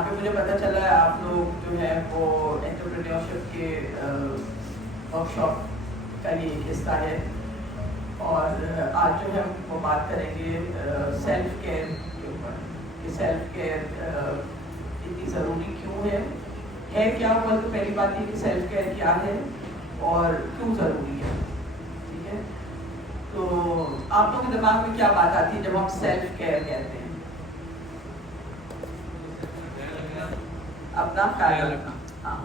यहाँ पे मुझे पता चला है आप लोग जो है वो एंटरप्रेन्योरशिप के वर्कशॉप का ये एक हिस्सा है और आज जो है वो बात करेंगे सेल्फ केयर के ऊपर कि सेल्फ केयर इतनी ज़रूरी क्यों है क्या हुआ। तो पहली बात ये कि सेल्फ केयर क्या है और क्यों ज़रूरी है। ठीक है, तो आप लोगों के दिमाग में क्या बात आती है जब हम सेल्फ केयर कहते हैं? अपना ख्याल रखना। हाँ,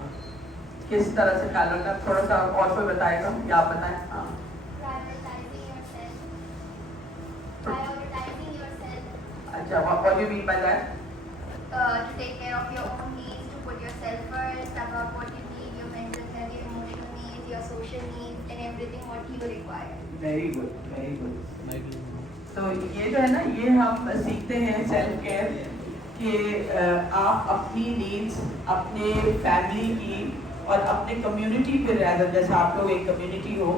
किस तरह से ख्याल रखना, थोड़ा सा और कोई बताएगा या आप बताएं? हाँ, अच्छा, what do you mean by that? To take care of your own needs, to put yourself first, about what you need, your mental health, your emotional needs, your social needs, and everything what you require. Very good, very good. तो ये जो है ना, ये हम सीखते हैं self care कि आप अपनी नीड्स, अपने फैमिली की और अपने कम्युनिटी पे रहकर, जैसे आप लोग एक कम्युनिटी हो,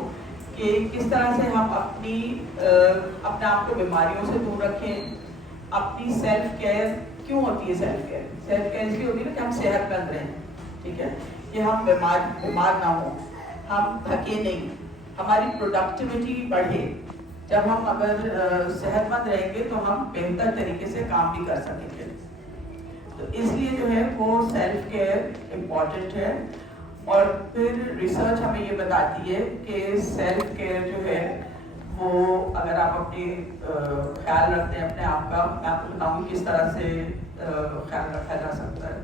कि किस तरह से हम अपने आप को बीमारियों से दूर रखें। अपनी सेल्फ केयर क्यों होती है? सेल्फ केयर इसलिए होती है ना कि हम सेहतमंद रहें। ठीक है, कि हम बीमार ना हो, हम थके नहीं, हमारी प्रोडक्टिविटी बढ़े। जब हम अगर सेहतमंद रहेंगे तो हम बेहतर तरीके से काम भी कर सकेंगे। तो इसलिए जो है वो सेल्फ केयर इम्पॉर्टेंट है। और फिर रिसर्च हमें ये बताती है कि सेल्फ केयर जो है वो अगर आप अपने ख्याल रखते हैं अपने आप का, मैं आपको बताऊँगी किस तरह से ख्याल रखा जा सकता है।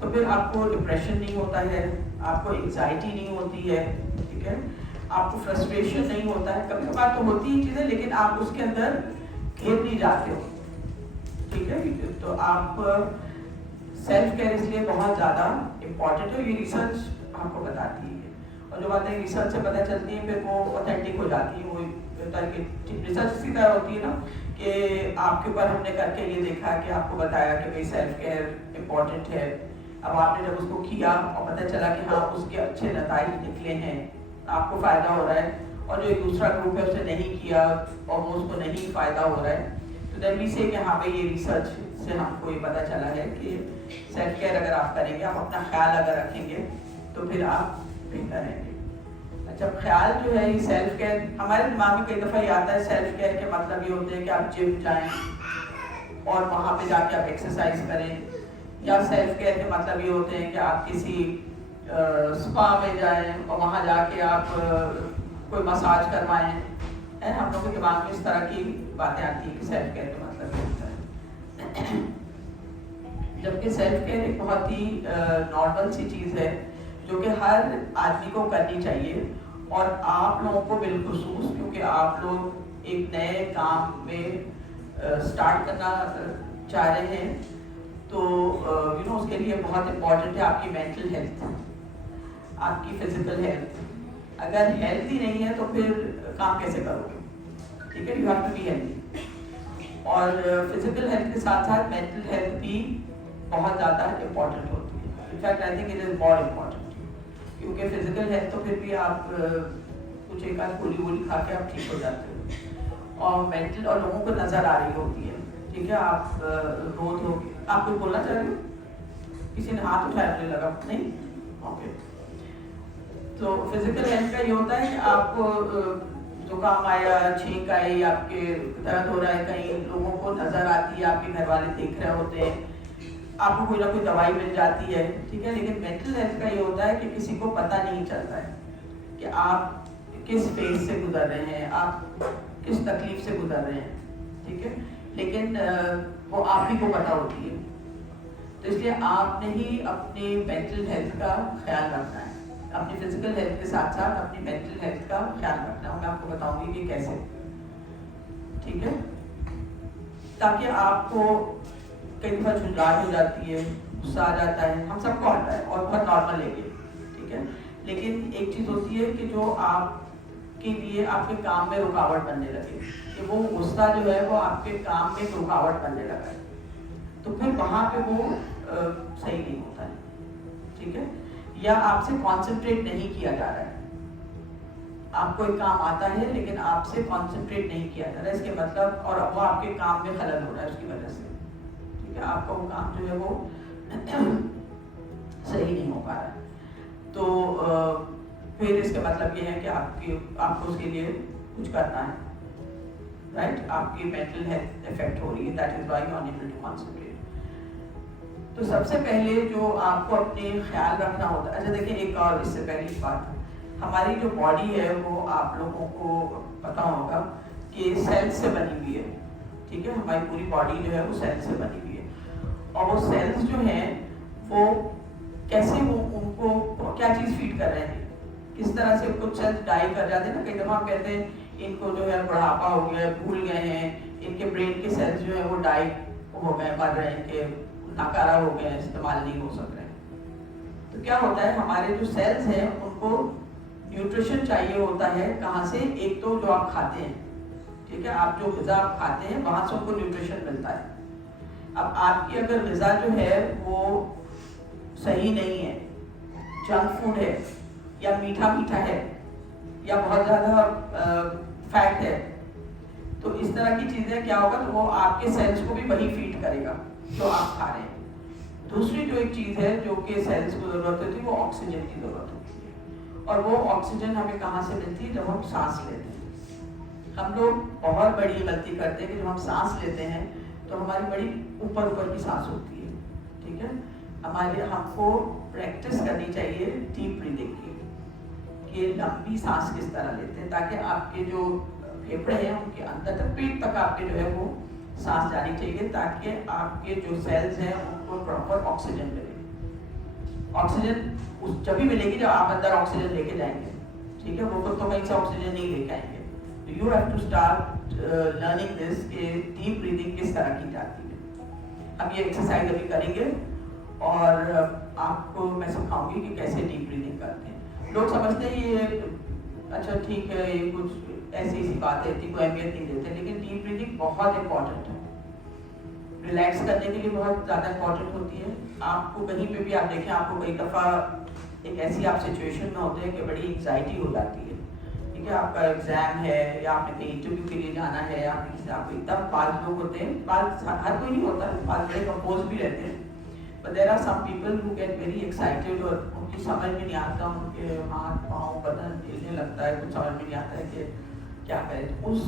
तो फिर आपको डिप्रेशन नहीं होता है, आपको एंजाइटी नहीं होती है। ठीक है, आपको फ्रस्ट्रेशन नहीं होता है। कभी कभार तो होती ही चीज़ें, लेकिन आप उसके अंदर घिर नहीं जाते हो। ठीक है, तो आप सेल्फ केयर इसलिए बहुत ज़्यादा इम्पॉर्टेंट है। ये रिसर्च आपको बताती है और जो बातें रिसर्च से पता चलती हैं फिर वो ऑथेंटिक हो जाती है। वो रिसर्च इसी तरह होती है ना कि आपके ऊपर हमने करके ये देखा कि आपको बताया कि भाई सेल्फ केयर इम्पॉर्टेंट है। अब आपने जब उसको किया और पता चला कि हाँ उसके अच्छे नतीजे निकले हैं, आपको फ़ायदा हो रहा है, और जो एक दूसरा ग्रुप है उसे नहीं किया और वो उसको नहीं फ़ायदा हो रहा है, तो देन वी से कि हाँ भाई ये रिसर्च से हमको ये पता चला है कि सेल्फ केयर अगर आप करेंगे, आप अपना ख्याल अगर रखेंगे तो फिर आप बेहतर रहेंगे। अच्छा, ख्याल जो है ये सेल्फ केयर हमारे दिमाग में कई दफ़ा ये आता है। सेल्फ केयर के मतलब ये होते हैं कि आप जिम जाएं और वहाँ पे जाके आप एक्सरसाइज करें, या सेल्फ केयर के मतलब ये होते हैं कि आप किसी स्पा में जाएं और वहाँ जाके आप कोई मसाज करवाएं। है, हम लोग के दिमाग में इस तरह की बातें आती हैं कि सेल्फ केयर का मतलब होता है। जबकि सेल्फ केयर एक बहुत ही नॉर्मल सी चीज़ है जो कि हर आदमी को करनी चाहिए। और आप लोगों को बिलखुसूस, क्योंकि आप लोग एक नए काम में स्टार्ट करना चाह रहे हैं, तो उसके लिए बहुत इम्पॉर्टेंट है आपकी मेंटल हेल्थ, आपकी फिजिकल हेल्थ। अगर हेल्थ ही नहीं है तो फिर काम कैसे करोगे? ठीक है, you have to be healthy. और फिजिकल हेल्थ के साथ साथ मेंटल हेल्थ भी बहुत ज़्यादा इम्पॉर्टेंट होती है। In fact I think it is more important, क्योंकि फिजिकल हेल्थ तो फिर भी आप कुछ एक आध गोली खा के आप ठीक हो जाते हो, और मेंटल और लोगों को नज़र आ रही होती है। ठीक है, आप रोज हो, आप कुछ बोलना चाह रहे हो? किसी ने हाथ उठाया, मुझे लगा नहीं। ओके, तो फिजिकल हेल्थ का ये होता है कि आपको जुकाम आया, छींक आई, आपके दर्द हो रहा है, कहीं लोगों को नज़र आती है, आपके घर वाले देख रहे होते हैं, आपको कोई ना कोई दवाई मिल जाती है। ठीक है, लेकिन मेंटल हेल्थ का ये होता है कि किसी को पता नहीं चलता है कि आप किस फेज से गुजर रहे हैं, आप किस तकलीफ से गुजर रहे हैं। ठीक है, लेकिन वो आप ही को पता होती है। तो इसलिए आपने ही अपनी मेंटल हेल्थ का ख्याल रखना है, अपनी फिजिकल हेल्थ के साथ साथ अपनी मेंटल हेल्थ का ख्याल रखना है। मैं आपको बताऊंगी कि कैसे। ठीक है, ताकि आपको कई दफ़ा झुंझलाहट हो जाती है, गुस्सा आ जाता है, हम सबको आता है और बहुत नॉर्मल है ये। ठीक है, लेकिन एक चीज़ होती है कि जो आपके लिए आपके काम में रुकावट बनने लगे, कि वो गुस्सा जो है वो आपके काम में एक रुकावट बनने लगा है, तो फिर वहाँ पे वो सही नहीं होता है। ठीक है, या आपसे कॉन्सेंट्रेट नहीं किया जा रहा है, आपको एक काम आता है लेकिन आपसे कॉन्सेंट्रेट नहीं किया जा रहा है, इसके मतलब, और वो आपके काम में खलल हो रहा है उसकी वजह से। ठीक है, आपका वो काम जो है वो सही नहीं हो पा रहा है। तो फिर इसका मतलब ये है कि आपको उसके लिए कुछ करना है, राइट? आपकी मेंटल हेल्थ इफेक्ट हो रही है, that is why you are unable to concentrate. तो सबसे पहले जो आपको अपने ख्याल रखना होता है, अच्छा देखिए एक और इससे पहली बात, हमारी जो बॉडी है वो आप लोगों को पता होगा कि सेल्स से बनी हुई है, ठीक है? हमारी पूरी बॉडी जो है वो सेल्स से बनी हुई है, और वो सेल्स जो हैं वो कैसे वो उनको क्या चीज़ फीड कर रहे हैं, किस तरह से कुछ सेल्स डाई कर जाते हैं ना, कई दफ़ा हम कहते हैं इनको जो है बुढ़ापा हो गया, भूल गए हैं, इनके ब्रेन के सेल्स जो है वो डाई हो गए, मर रहे हैं, इनके नाकारा हो गए हैं, इस्तेमाल नहीं हो सक रहे हैं। तो क्या होता है, हमारे जो सेल्स हैं उनको न्यूट्रिशन चाहिए होता है, कहाँ से? एक तो जो आप खाते हैं, ठीक है, आप जो ग़िज़ा आप खाते हैं वहाँ से उनको न्यूट्रिशन मिलता है। अब आपकी अगर ग़िज़ा जो है वो सही नहीं है, जंक फूड है या मीठा मीठा है या बहुत ज़्यादा फैट है, तो इस तरह की चीज़ें क्या होगा, तो वो आपके सेल्स को भी वही फीड करेगा जो आप खा रहे हैं। दूसरी जो एक चीज़ है जो कि सेल्स को ज़रूरत होती है, वो ऑक्सीजन की ज़रूरत होती है, और वो ऑक्सीजन हमें कहाँ से मिलती है? जब हम सांस लेते हैं। हम लोग बहुत बड़ी गलती करते हैं कि जब हम सांस लेते हैं तो हमारी बड़ी ऊपर ऊपर की सांस होती है, ठीक है? हमको प्रैक्टिस करनी चाहिए डीप ब्रीदिंग की, कि लंबी सांस किस तरह लेते हैं, ताकि आपके जो फेफड़े हैं उनके अंदर तक, पेट तक आपके जो है वो सांस जानी चाहिए, ताकि आपके जो सेल्स हैं उनको प्रॉपर ऑक्सीजन मिले। ऑक्सीजन उस जब भी मिलेगी जब आप अंदर ऑक्सीजन लेके जाएंगे, ठीक है? वो खुद तो कहीं से ऑक्सीजन नहीं लेके आएंगे। तो you have to start learning this, कि डीप ब्रीदिंग किस तरह की जाती है। हम ये एक्सरसाइज अभी करेंगे और आपको मैं सिखाऊंगी कि कैसे डीप ब्रीदिंग करते हैं। लोग समझते हैं ये अच्छा ठीक है, ये कुछ ऐसी ऐसी बातें थी, कोई अहमियत नहीं देते, लेकिन डीप ब्रीदिंग बहुत इंपॉर्टेंट है, रिलैक्स करने के लिए बहुत ज़्यादा इंपॉर्टेंट होती है। आपको कहीं पे भी आप देखें, आपको कई दफ़ा एक ऐसी आप सिचुएशन में होते हैं कि बड़ी एंग्जाइटी हो जाती है, ठीक है? आपका एग्जाम है या आपने कहीं इंटरव्यू के लिए जाना है, या आपको एकदम पास लोग होते हैं, पास हर कोई नहीं होता है, पास बड़े कंपोज भी रहते हैं, but there are some people who get very excited, और उनकी समझ में नहीं आता, उनके हाथ पाँव बदन हिलने लगता है, कुछ समझ में नहीं आता है कि क्या करें। उस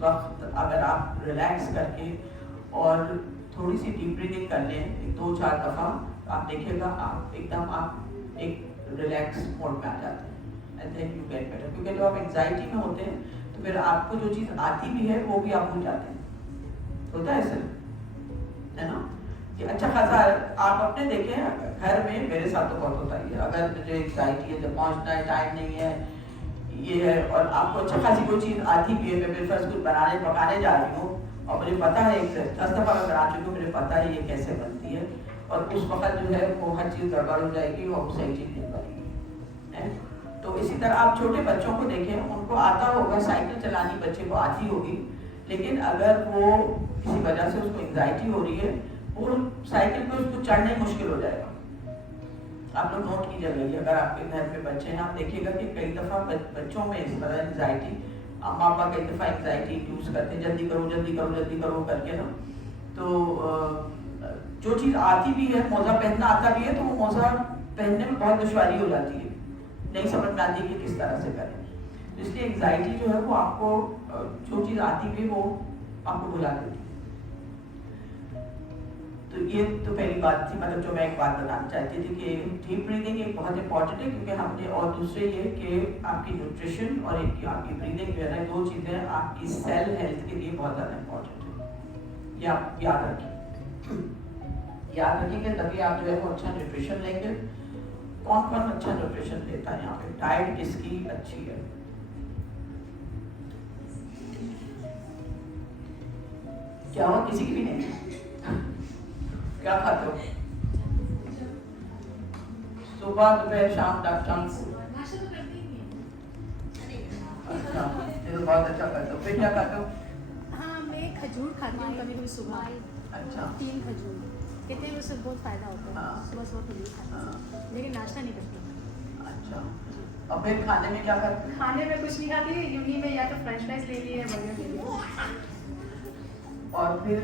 वक्त अगर आप रिलैक्स करके और थोड़ी सी डीप ब्रीदिंग कर लें 2-4 दफ़ा, आप देखिएगा आप एकदम आप एक रिलैक्स मोड में आ जाते हैं, and then you get better. क्योंकि जब आप एंग्जाइटी में होते हैं तो फिर आपको जो चीज़ आती भी है वो भी आप भूल जाते हैं, होता है सर, है ना? कि अच्छा खासा आप अपने देखें घर में, मेरे साथ तो बहुत होता है, अगर मुझे एंग्जाइटी है, जब पहुँचना है, टाइम नहीं है, ये है, और आपको अच्छा खासी कोई चीज़ आती भी है, मैं ब्रेकफास्ट कुछ पकाने जा रही हूँ और मुझे पता है, 10 दफ़ा मैं बना चुकी हूँ, मुझे पता है ये कैसे बनती है, और उस वक्त जो है वो हर चीज़ गड़बड़ हो जाएगी और सही चीज़ नहीं बनेगी, है? तो इसी तरह आप छोटे बच्चों को देखें, उनको आता होगा साइकिल चलानी, बच्चे को आती होगी, लेकिन अगर वो किसी वजह से उसको एंग्जाइटी हो रही है, वो साइकिल पे उसको चढ़ने मुश्किल हो जाएगा। आप लोग नोट कीजिएगा, अगर आपके घर में बच्चे हैं, आप देखिएगा कि कई दफ़ा बच्चों में इस तरह एंग्जाइटी, माँ बाप कई दफ़ा एंग्जाइटी इंड्यूस करते हैं, जल्दी करो जल्दी करो जल्दी करो करके ना। तो जो चीज़ आती भी है, मोज़ा पहनना आता भी है, तो वो मोज़ा पहनने में बहुत दुश्वारी हो जाती है, नहीं समझ में आती कि किस तरह से करें। तो इसलिए एंग्जाइटी जो है वो आपको जो चीज़ आती भी वो आपको भुला देती है। तो ये तो पहली बात थी, मतलब जो मैं एक बात बताना चाहती थी कि डीप ब्रीदिंग एक बहुत इंपॉर्टेंट है, क्योंकि हमने, और दूसरे ये कि आपकी न्यूट्रिशन और एक आपकी ब्रीदिंग जो है, 2 चीज़ें आपकी सेल हेल्थ के लिए बहुत ज़्यादा इंपॉर्टेंट है। ये आप याद रखिए, याद रखिएगा, तभी आप जो है वो अच्छा न्यूट्रिशन लेंगे। कौन कौन अच्छा न्यूट्रिशन लेता है यहाँ पे? डाइट किसकी अच्छी है? क्या हुआ, किसी की भी नहीं? क्या खाते हो? सुबह दोपहर शाम शाम? अच्छा, ये तो बहुत अच्छा करते हो। फिर क्या खाते हो? हाँ, मैं खजूर खाती हूँ कभी कभी सुबह। अच्छा, 3 खजूर कहते हैं, उससे बहुत फायदा होता है। हाँ। सुबह सुबह खजूर खाने से, लेकिन नाश्ता नहीं करती। अच्छा, और फिर खाने में क्या करते हो? खाने में कुछ नहीं खाती, यूनी में या तो फ्रेंच फ्राइज ले लिए या बर्गर ले लिए। और फिर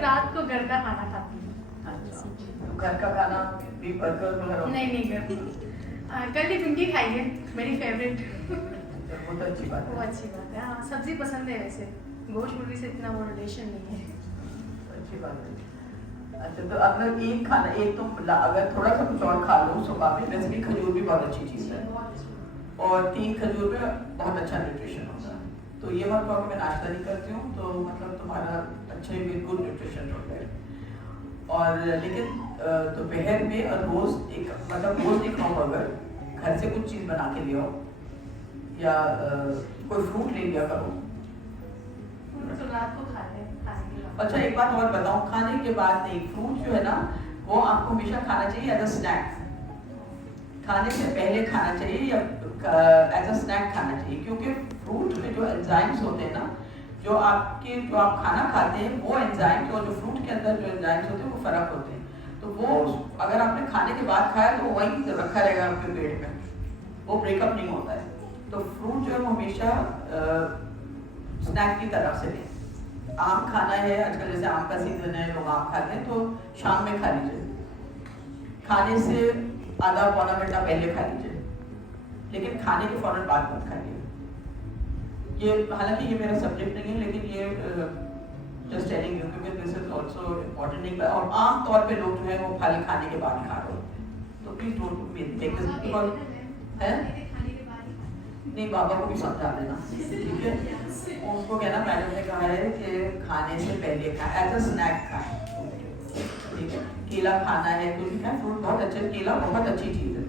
रात को घर का खाना खाती हूँ। अच्छा, तो घर का खाना भी बर्गर वगैरह? नहीं घर कल ही भिंडी खाई है, मेरी फेवरेट। बहुत अच्छी बात वो है। अच्छी बात है। हाँ सब्जी पसंद है, वैसे गोश्त मुर्गी से इतना वो रिलेशन नहीं है। अच्छी बात है। अच्छा, तो अगर एक खाना, एक तो अगर थोड़ा सा कुछ और खा लो सुबह में, वैसे भी खजूर भी बहुत अच्छी चीज़ है, और 3 खजूर में बहुत अच्छा न्यूट्रिशन होता है। तो ये मत कहो कि मैं नाश्ता नहीं करती हूँ, तो मतलब तुम्हारा अच्छे बिल्कुल न्यूट्रिशन होता है। और लेकिन दोपहर में और रोज़ एक मतलब रोज़ एक खाओ, अगर घर से कुछ चीज़ बना के ले आओ या कोई फ्रूट ले लिया करो। तो रात को खाते हैं खाने के बाद। अच्छा, एक बात और बताऊं, खाने के बाद नहीं, फ्रूट जो है ना वो आपको हमेशा खाना चाहिए एज अ स्नैक। खाने से पहले खाना चाहिए या एज अ स्नैक खाना चाहिए, क्योंकि फ्रूट में जो एंजाइम्स होते हैं ना, जो आप खाना खाते हैं वो एंजाइम्स और जो फ्रूट के अंदर जो एंजाइम्स होते हैं वो फर्क होते हैं। तो वो अगर आपने खाने के बाद खाया तो वहीं रखा रहेगा आपके पेट में, वो ब्रेकअप नहीं होता है। तो फ्रूट जो है वो हमेशा स्नैक की तरफ से लें। आम खाना है आजकल, जैसे आम का सीजन है, लोग आम खाते हैं, तो शाम में खा लीजिए, खाने से आधा पौना घंटा पहले खा लीजिए, लेकिन खाने के फौरन बाद मत खाइए। ये हालांकि ये मेरा सब्जेक्ट नहीं है, लेकिन ये जस्ट टेलिंग यू क्योंकि दिस इज आल्सो इम्पोर्टेंट। नहीं, और आम तौर पे लोग जो है वो फल खाने के बाद खा रहे होते हैं, तो please don't take this because है नहीं, बाबा को भी समझा देना, ठीक है? उनको कहना मैडम ने कहा है कि खाने से पहले खाएं, एज अ स्नैक खाएं, ठीक है? केला खाना है, कुछ भी खाएं, फ्रूट बहुत अच्छा, केला बहुत अच्छी चीज़ है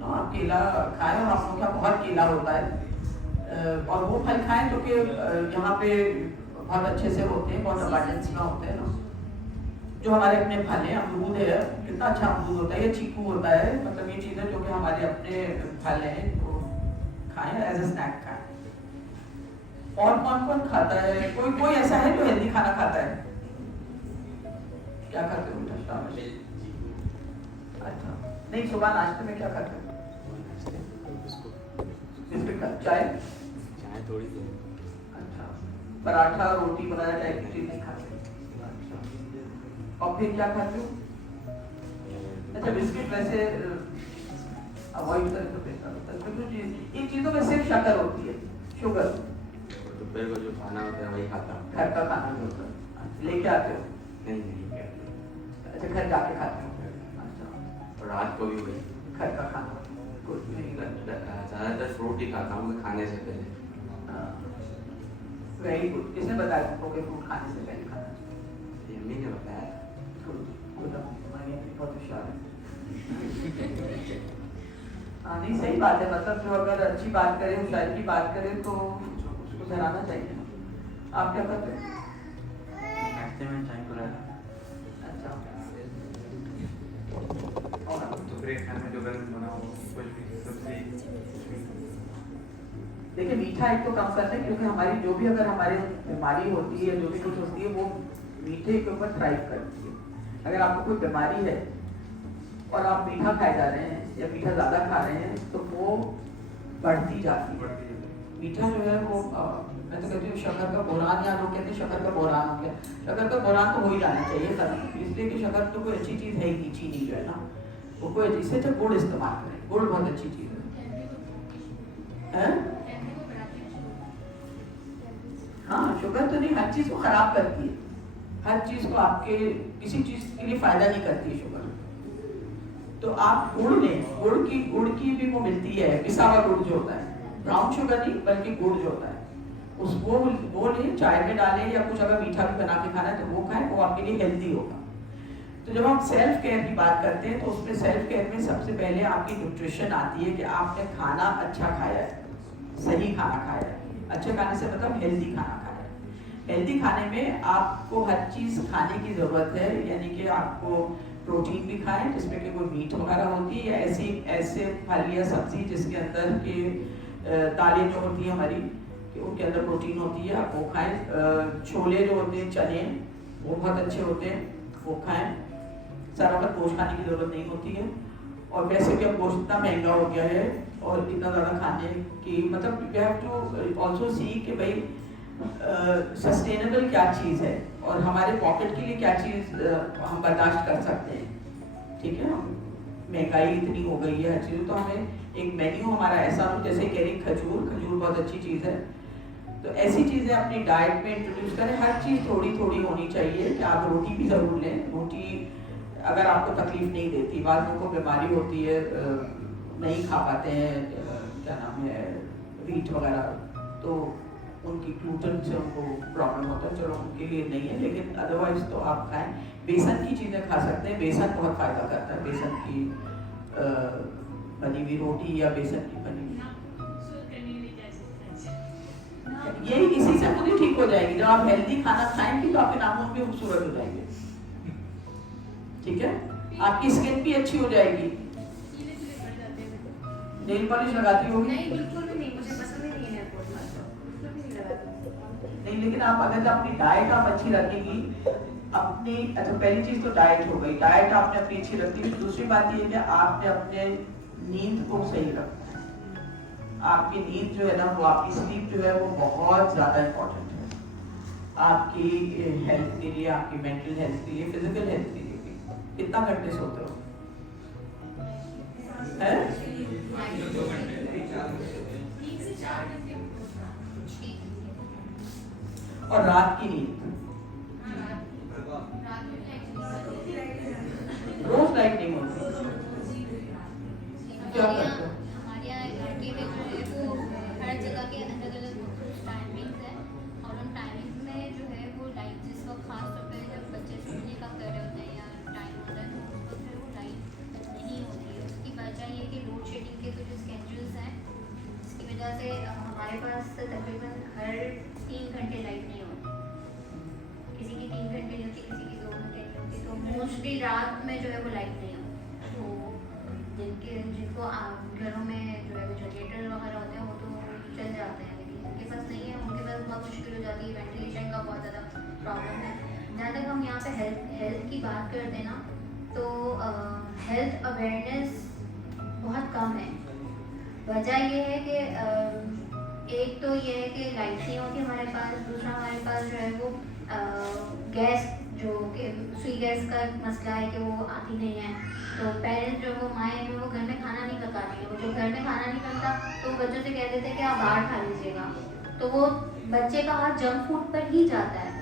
ना, आप केला खाएं, और आप लोग का बहुत केला होता है, और वो फल खाएं जो कि यहाँ पे बहुत अच्छे से होते हैं, बहुत अबंडेंस में होते हैं ना, जो हमारे अपने फल हैं। अमरूद है, कितना अच्छा अमरूद होता है, या चीकू होता है, मतलब ये चीज़ें जो कि हमारे अपने फल हैं, तो खाएं, एज अ स्नैक खाएं। और कौन कौन खाता है? कोई ऐसा है जो हेल्दी खाना खाता है? क्या खाते हो बेटा? अच्छा, नहीं, सुबह नाश्ते में क्या खाते हो? बिस्किट, चाय थोड़ी सी। अच्छा, पराठा रोटी वगैरह टाइप की चीज नहीं खाते? अच्छा, और फिर क्या खाते हो? अच्छा, बिस्किट वैसे अवॉइड करें तो बेहतर होता है, क्योंकि इन चीज़ों में सिर्फ शक्कर होती है, शुगर। दोपहर को जो खाना होता है वही खाता हूँ। घर का खाना भी होता है, लेके आते हो? नहीं। अच्छा, घर जाके खाते हो? अच्छा, और रात को भी वही घर का खाना कुछ नहीं करते? ज़्यादातर फ्रूट ही खाता हूँ खाने से पहले। Very good. किसने बताया तुमको कि फ्रूट खाने से पहले खाना चाहिए? मम्मी ने बताया। हमारी अम्मी बहुत होशियार है। हाँ, नहीं, सही बात है, मतलब जो अगर अच्छी बात करे, होशियारी की बात करे, तो उसको सराहना चाहिए। आप क्या करते हो? नाश्ते में चाय को रहा। अच्छा, और दोपहर खाने में जो गर्म बना हो, कुछ भी सब्जी। देखिए, मीठा एक तो कम करना है, क्योंकि हमारी जो भी अगर हमारी बीमारी होती है, जो भी कुछ होती है, वो मीठे के ऊपर थ्राइव करती है। अगर आपको कोई बीमारी है और आप मीठा खाए जा रहे हैं या मीठा ज़्यादा खा रहे हैं, तो वो बढ़ती जाती है। मीठा जो है वो मैं तो कहती हूँ शक्कर का बोरान, या लोग कहते हैं शक्कर का बोरान हो गया। शक्कर का बोरान तो हो ही जाना चाहिए खत्म, इसलिए कि शक्कर तो कोई अच्छी चीज़ है ही नहीं, चीनी जो है ना वो कोई, इससे तो गुड़ इस्तेमाल करें, गुड़ बहुत अच्छी चीज़ है। हाँ, शुगर तो नहीं, हर चीज़ को ख़राब करती है, हर चीज़ को आपके किसी चीज़ के लिए फ़ायदा नहीं करती है शुगर। तो आप गुड़ लें, गुड़ की भी वो मिलती है, पिसा हुआ गुड़ जो होता है, ब्राउन शुगर नहीं बल्कि गुड़ जो होता है, वो लें, चाय में डालें, या कुछ अगर मीठा भी बना के खाना है तो वो खाएं, वो आपके लिए हेल्दी होगा। तो जब हम सेल्फ केयर की बात करते हैं, तो उसमें सेल्फ केयर में सबसे पहले आपकी न्यूट्रिशन आती है कि आपने खाना अच्छा खाया है, सही खाना खाया है। अच्छे खाने से मतलब हेल्दी खाना खाया है। हेल्दी खाने में आपको हर चीज़ खाने की ज़रूरत है, यानी कि आपको प्रोटीन भी खाएं जिसमें कि कोई मीट वगैरह होती है, या ऐसे फल या सब्जी जिसके अंदर के दालें जो होती है हमारी, उनके अंदर प्रोटीन होती है, आप वो खाएं। छोले जो होते हैं, चने, वो बहुत अच्छे होते हैं, वो खाएं। सारा वक्त गोश्त खाने की ज़रूरत नहीं होती है, और वैसे भी अब गोश्त इतना महंगा हो गया है और इतना ज़्यादा खाने की, मतलब you have to also see कि भाई सस्टेनेबल क्या चीज़ है और हमारे पॉकेट के लिए क्या चीज़ हम बर्दाश्त कर सकते हैं, ठीक है। महंगाई इतनी हो गई है हर चीज़, तो हमें एक मेन्यू हमारा ऐसा हो, जैसे कह रही खजूर बहुत अच्छी चीज़ है, तो ऐसी चीज़ें अपनी डाइट में इंट्रोड्यूस करें। हर चीज़ थोड़ी थोड़ी होनी चाहिए कि आप रोटी भी ज़रूर लें। रोटी अगर आपको तकलीफ नहीं देती, बाद में उनको बीमारी होती है, नहीं खा पाते हैं, क्या नाम है, वीट वगैरह, तो उनकी ग्लूटेन से उनको प्रॉब्लम होता है, चलो उनके लिए नहीं है, लेकिन अदरवाइज तो आप खाएं। बेसन की चीज़ें खा सकते हैं, बेसन बहुत फ़ायदा करता है, बेसन की बनी हुई रोटी या बेसन की बनी हुई, यही इसी से खुद ही ठीक हो जाएगी। जब आप हेल्दी खाना खाएंगे तो आपके नाखून भी खूबसूरत हो जाएंगे, ठीक है, आपकी स्किन भी अच्छी हो जाएगी। नेल पॉलिश लगाती होगी? नहीं, बिल्कुल भी नहीं, मुझे पसंद ही नहीं है नेल पॉलिश, बिल्कुल भी नहीं लगाती। नहीं, लेकिन आप अगर अपनी डाइट आप अच्छी रखेंगी अपनी, अच्छा पहली चीज तो डाइट हो गई, डाइट आपने अपनी अच्छी रखी। दूसरी बात ये है कि आपने अपने नींद को सही रखना है। आपकी नींद जो है ना, वो आपकी स्लीप जो है वो बहुत ज्यादा इम्पोर्टेंट है आपकी हेल्थ के लिए, आपकी मेंटल हेल्थ के लिए, फिजिकल हेल्थ के लिए भी। कितना घंटे सोते हो? है? और रात की नींद रोज नाइट नहीं होती, क्या करते हो? हमारे यहाँ लड़के में जो है वो हर जगह के अलग अलग टाइमिंग्स है, और उन टाइमिंग्स में जो है वो लाइट जिस वक्त खास तौर पर जब बच्चे सोने का कर रहे होते हैं या टाइम होता है, तो उस वक्त जो है वो लाइट नहीं होती है। उसकी वजह ये कि लोड शेडिंग के जो स्केड्यूल्स हैं, इसकी वजह से हमारे पास तकरीबन हर 3 घंटे लाइट नहीं होती, किसी की 3 घंटे नहीं होती, किसी की 2 घंटे नहीं होती, तो मोस्टली रात में जो है वो लाइट नहीं होती। तो जिनको घरों में जो है वो जनरेटर वगैरह होते हैं वो तो चल जाते हैं, लेकिन जिनके पास नहीं है उनके पास बहुत मुश्किल हो जाती है, वेंटिलेशन का बहुत ज़्यादा प्रॉब्लम है। जहाँ तक हम यहाँ पे हेल्थ की बात करते हैं ना, तो हेल्थ अवेयरनेस बहुत कम है। वजह ये है कि एक तो ये है कि लाइट नहीं होती हमारे पास, दूसरा हमारे पास जो है वो गैस जो कि सुई गैस का मसला है कि वो आती नहीं है। तो पेरेंट्स जो वो माएँ जो वो घर में खाना नहीं पकाती है, वो जो घर में खाना नहीं बनता तो बच्चों से कह देते हैं कि आप बाहर खा लीजिएगा, तो वो बच्चे का हाथ जंक फूड पर ही जाता है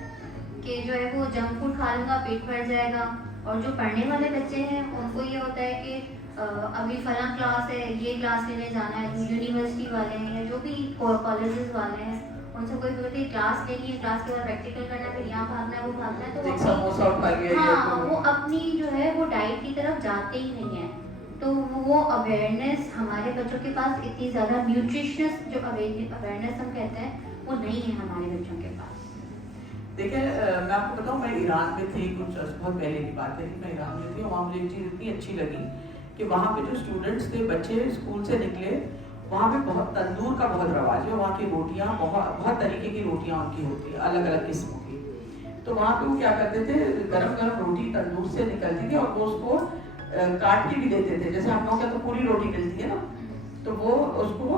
कि जो है वो जंक फूड खा लूँगा पेट भर जाएगा। और जो पढ़ने वाले बच्चे हैं उनको ये होता है कि अभी फलां क्लास है, ये क्लास लेने जाना है, जो यूनिवर्सिटी वाले हैं या जो भी कॉलेजेस वाले हैं उनसे कोई बोलती है क्लास लेनी है, क्लास के बाद प्रैक्टिकल करना है, फिर यहाँ भागना है वो भागना है, तो हाँ वो अपनी जो है वो डाइट की तरफ जाते ही नहीं है। तो वो अवेयरनेस हमारे बच्चों के पास इतनी ज़्यादा न्यूट्रिशियस जो अवेयरनेस हम कहते हैं वो नहीं है हमारे बच्चों के पास। देखिए मैं आपको बताऊं, मैं ईरान में थी कुछ बहुत पहले की बात है, मैं ईरान में थी, वहाँ मुझे एक चीज़ इतनी अच्छी लगी कि वहाँ पे जो स्टूडेंट्स थे, बच्चे स्कूल से निकले, वहाँ पे बहुत तंदूर का बहुत रवाज है, वहाँ की रोटियाँ बहुत तरीके की रोटियाँ उनकी होती है, अलग अलग किस्मों की। तो वहाँ पे वो क्या करते थे, गरम गरम रोटी तंदूर से निकलती थी और वो उसको काट के भी देते थे, जैसे हम लोगों के तो पूरी रोटी मिलती है ना, तो वो उसको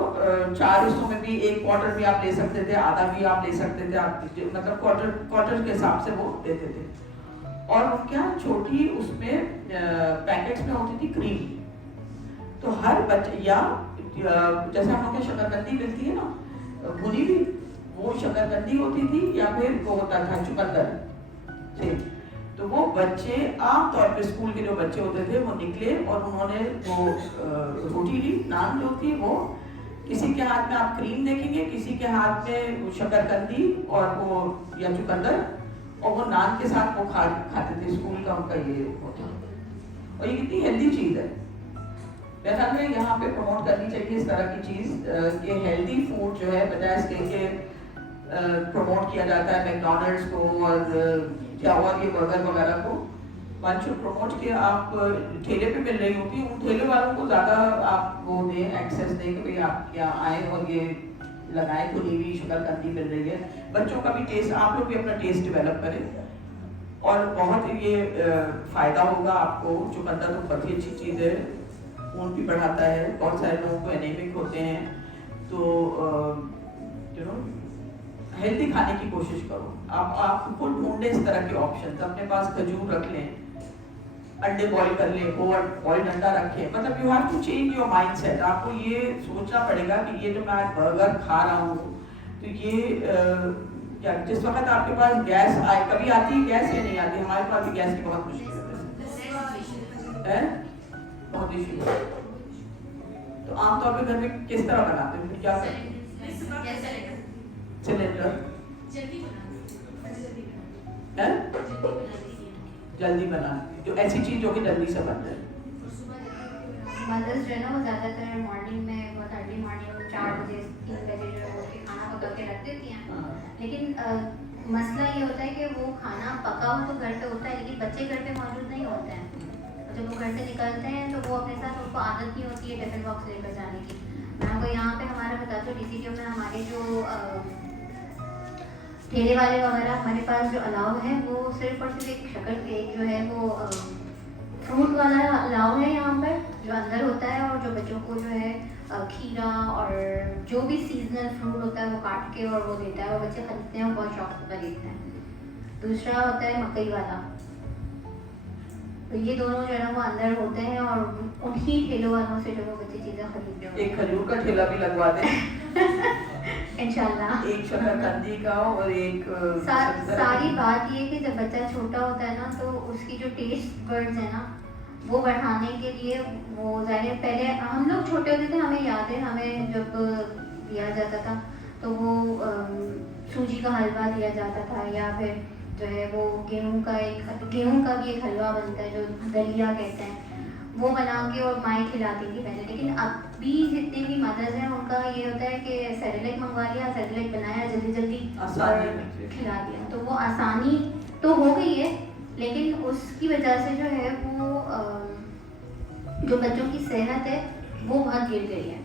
4 हिस्सों में भी, 1 क्वार्टर भी आप ले सकते थे, आधा भी आप ले सकते थे, आप मतलब क्वार्टर के हिसाब से वो देते थे। और उनके यहाँ छोटी उसमें पैकेट्स में होती थी क्रीम, तो हर बच्चे या जैसे हम लोग के शकरकंदी मिलती है ना भुनी हुई, वो शकरकंदी होती थी या फिर वो होता था चुकंदर से। तो वो बच्चे आमतौर पे स्कूल के जो बच्चे होते थे वो निकले और उन्होंने वो रोटी ली, नान जो थी वो, किसी के हाथ में आप क्रीम देखेंगे, किसी के हाथ में शकरकंदी और वो या चुकंदर, और वो नान के साथ वो खाते थे। स्कूल का उनका ये होता, और ये कितनी हेल्दी चीज़ है। मेरे ख्याल में यहाँ पे प्रमोट करनी चाहिए इस तरह की चीज़ कि हेल्दी फूड जो है, बजाय इसके कि प्रमोट किया जाता है मैकडॉनल्ड्स को और क्या हुआ ये बर्गर वगैरह को, वन शुड प्रमोट कि आप ठेले पे मिल रही होती, उन ठेले वालों को ज़्यादा आप वो दें, एक्सेस दें कि भाई आप यहाँ आए और ये लगाएं, खुली हुई शकरकंदी मिल रही है। बच्चों का भी टेस्ट, आप लोग भी अपना टेस्ट डेवलप करें और बहुत ये फ़ायदा होगा आपको। चुकंदर तो बहुत ही अच्छी चीज़ है, खून भी बढ़ाता है, बहुत सारे लोगों को एनीमिक होते हैं, तो यू नो हेल्दी खाने की कोशिश करो। आपको ढूंढे इस तरह के ऑप्शन, अपने पास खजूर रख लें, अंडे बॉईल कर ले, बॉइल्ड अंडा रखें। मतलब you have to change your mindset. आपको ये सोचना पड़ेगा कि ये जो मैं आज बर्गर खा रहा हूँ, तो ये क्या जिस वक्त आपके पास गैस आए, कभी आती है गैस या नहीं आती? हमारे पास भी गैस की बहुत मुश्किल है, बहुत इशू। तो आमतौर पे घर में किस तरह बनाते हैं, क्या सिलेंडर है, जल्दी बना, जो ऐसी चीज जो कि जल्दी से बन जाए। मदर्स जो है ना वो ज़्यादातर मॉर्निंग में, बहुत अर्ली मॉर्निंग में 4 बजे 3 बजे जो है वो खाना पका के रख देती हैं। लेकिन मसला ये होता है कि वो खाना पका हो तो घर पे होता है, लेकिन बच्चे घर पे मौजूद नहीं होते हैं। जब वो घर से निकलते हैं तो वो अपने साथ, उनको आदत नहीं होती है टिफिन बॉक्स लेकर जाने की। मैं आपको यहाँ पे हमारा बताती हूँ, DCTO में हमारे जो ठेले वाले वगैरह हमारे पास जो अलाव है वो सिर्फ और सिर्फ एक शक्कर केक जो है वो फ्रूट वाला अलाव है यहाँ पर, जो अंदर होता है, और जो बच्चों को जो है खीरा और जो भी सीजनल फ्रूट होता है वो काट के और वो देता है, वो बच्चे खरीदते हैं, वो बहुत शौक से खरीदते हैं। दूसरा होता है मकई वाला, तो ये दोनों जो है ना वो अंदर होते हैं और उन्हीं ठेलों वालों से जो वो बच्चे चीज़ें खरीदते हैं। एक खजूर का ठेला भी लगवा दें इंशाल्लाह। एक शकरकंदी का और एक सारी बात ये कि जब बच्चा छोटा होता है ना तो उसकी जो टेस्ट बर्ड्स है ना वो बढ़ाने के लिए, वो ज़ाहिर पहले हम लोग छोटे होते थे, हमें याद है, हमें जब दिया जाता था तो वो सूजी का हलवा दिया जाता था, या फिर जो है वो गेहूं का भी एक हलवा बनता है जो दलिया कहते हैं, वो बना के और माएँ खिलाती थी पहले। लेकिन अभी जितने भी मदर्स हैं उनका ये होता है कि सेरेलैक मंगवा लिया, सेरेलैक बनाया जल्दी जल्दी और खिला दिया, तो वो आसानी तो हो गई है, लेकिन उसकी वजह से जो है वो जो बच्चों की सेहत है वो बहुत गिर गई है।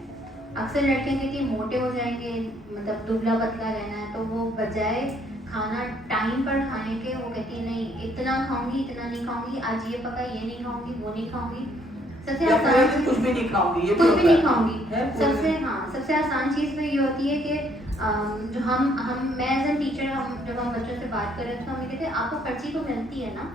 अक्सर लड़के कहती हैं मोटे हो जाएंगे, मतलब दुबला पतला रहना है, तो वो बजाय खाना टाइम पर खाने के वो कहती है नहीं इतना खाऊंगी, इतना नहीं खाऊंगी, आज ये पका ये नहीं खाऊंगी, वो नहीं खाऊंगी, सबसे आसान कुछ भी नहीं खाऊंगी, कुछ भी नहीं खाऊंगी। सबसे आसान चीज़ में ये होती है कि जो मैं एज ए टीचर, जब हम बच्चों से बात कर रहे थे तो हम ये कहते हैं आपको खर्ची तो मिलती है ना,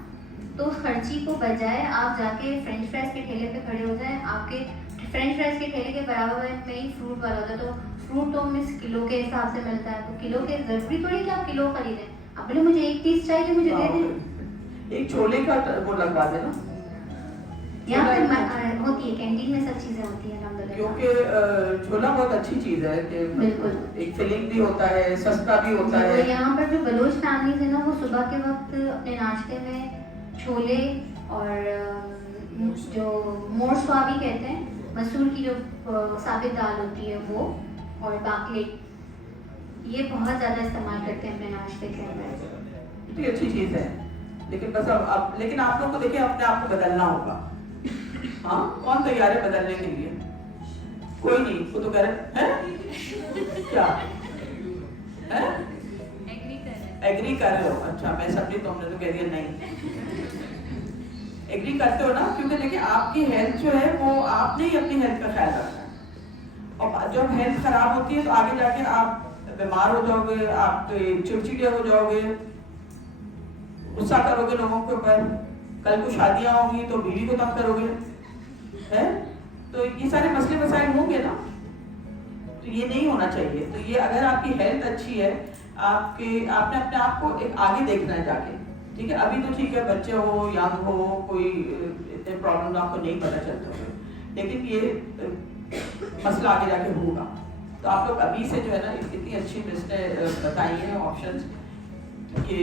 तो उस खर्ची को बजाय आप जाके फ्रेंच फ्राइज के ठेले पे खड़े हो जाए, आपके फ्रेंच फ्राइज के ठेले के बराबर में ही फ्रूट वाला होता है, तो फ्रूट तो मिस किलो के हिसाब से मिलता है, तो किलो के जरूरी थोड़ी कि आप किलो खरीदें, आप बोले मुझे एक पीस चाहिए मुझे दे दें। एक छोले का वो लगवा देना, यहाँ पे होती है कैंटीन में, सब चीजें होती है अल्हम्दुलिल्लाह, क्योंकि छोला बहुत अच्छी चीज है कि बिल्कुल एक फिलिंग भी होता है, सस्ता भी होता है। यहाँ पर जो बलोच फैमिलीज है ना वो सुबह के वक्त अपने नाश्ते में छोले और जो मोरसवा भी कहते हैं, मसूर की जो साबित दाल होती है वो, और बाकले, ये बहुत ज़्यादा इस्तेमाल करते हैं अपने नाश्ते के अंदर। तो ये अच्छी चीज़ है, लेकिन बस अब लेकिन आप लोग को देखिए अपने आप को बदलना होगा। हाँ, कौन तैयार है बदलने के लिए? कोई नहीं, वो तो कह रहे हैं क्या है, एग्री कर रहे हो? अच्छा, मैं समझी तुमने तो कह दिया नहीं। एग्री करते हो ना, क्योंकि देखिए आपकी हेल्थ जो है वो आपने ही अपनी हेल्थ का ख्याल रखना है, और जब हेल्थ खराब होती है तो आगे जाके आप बीमार हो जाओगे, आप चिड़चिड़े हो जाओगे, गुस्सा करोगे लोगों के ऊपर, कल को शादियां होंगी तो बीवी को तंग करोगे, है? तो ये सारे मसले मसाइल होंगे ना, तो ये नहीं होना चाहिए। तो ये अगर आपकी हेल्थ अच्छी है, आपने अपने आप को एक आगे देखना है जाके, ठीक है? अभी तो ठीक है, बच्चे हो, यंग हो, कोई इतने प्रॉब्लम आपको नहीं पता चलते हो, लेकिन ये मसला आगे जाके होगा। तो आप लोग अभी से जो है ना इतनी अच्छी लिस्टें बताई हैं, ऑप्शंस के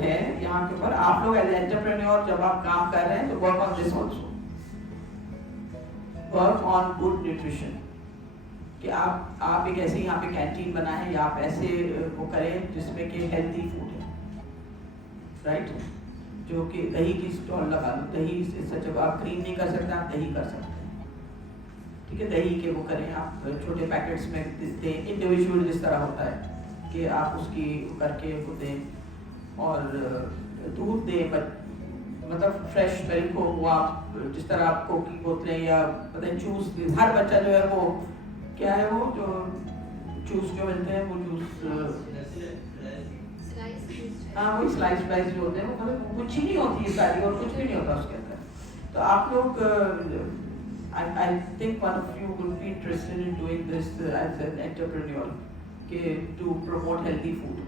हैं यहाँ के ऊपर। आप लोग एज एंटरप्रेन्योर जब आप काम कर रहे हैं तो work on this also, work on good nutrition, कि आप एक ऐसे यहाँ पे कैंटीन बनाएं या आप ऐसे वो करें जिसमें कि हेल्दी फूड है, राइट? जो कि दही की स्टॉल लगा लो, दही से जब आप क्रीम नहीं कर सकते आप दही कर सकते हैं, ठीक है? दही के वो करें, आप छोटे पैकेट्स में दें, इंडिविजुअल जिस तरह होता है कि आप उसकी करके वो दें, और दूध दें, मतलब फ्रेश मिल्क हो, वो आप जिस तरह आप कोक की बोतलें या पता है जूस, हर बच्चा जो है वो क्या है, वो जो जूस जो मिलते हैं वो जूस हाँ वही स्लाइस स्लाइस जो होते हैं वो मतलब कुछ ही नहीं होती है सारी और कुछ भी नहीं होता उसके अंदर। तो आप लोग I think one of you would be interested in doing this as an entrepreneur के to promote healthy food।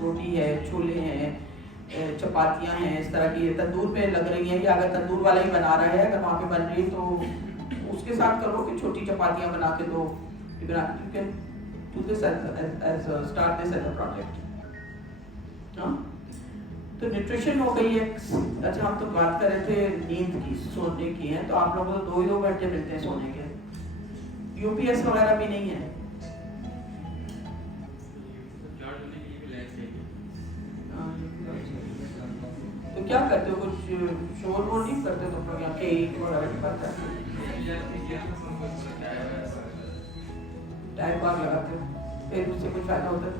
रोटी है, छोले हैं, चपातियाँ हैं, इस तरह की तंदूर पे लग रही हैं, या अगर तंदूर वाला ही बना रहा है, अगर वहाँ पे बन रही है तो उसके साथ करो कि छोटी चपातियाँ बना के दो। You can do this as a start this as a project। हाँ तो न्यूट्रिशन हो गई है। अच्छा हम तो बात कर रहे थे नींद की, सोने की है, तो आप लोगों को 2 घंटे मिलते हैं सोने के, यूपीएस वगैरह भी नहीं है। तो क्या करते हो, कुछ शोर वोर नहीं करते हो तुम लोग यहाँ के वगैरह करते हैं? टाइम बाग लगाते हो, फिर उससे कुछ फायदा होता है?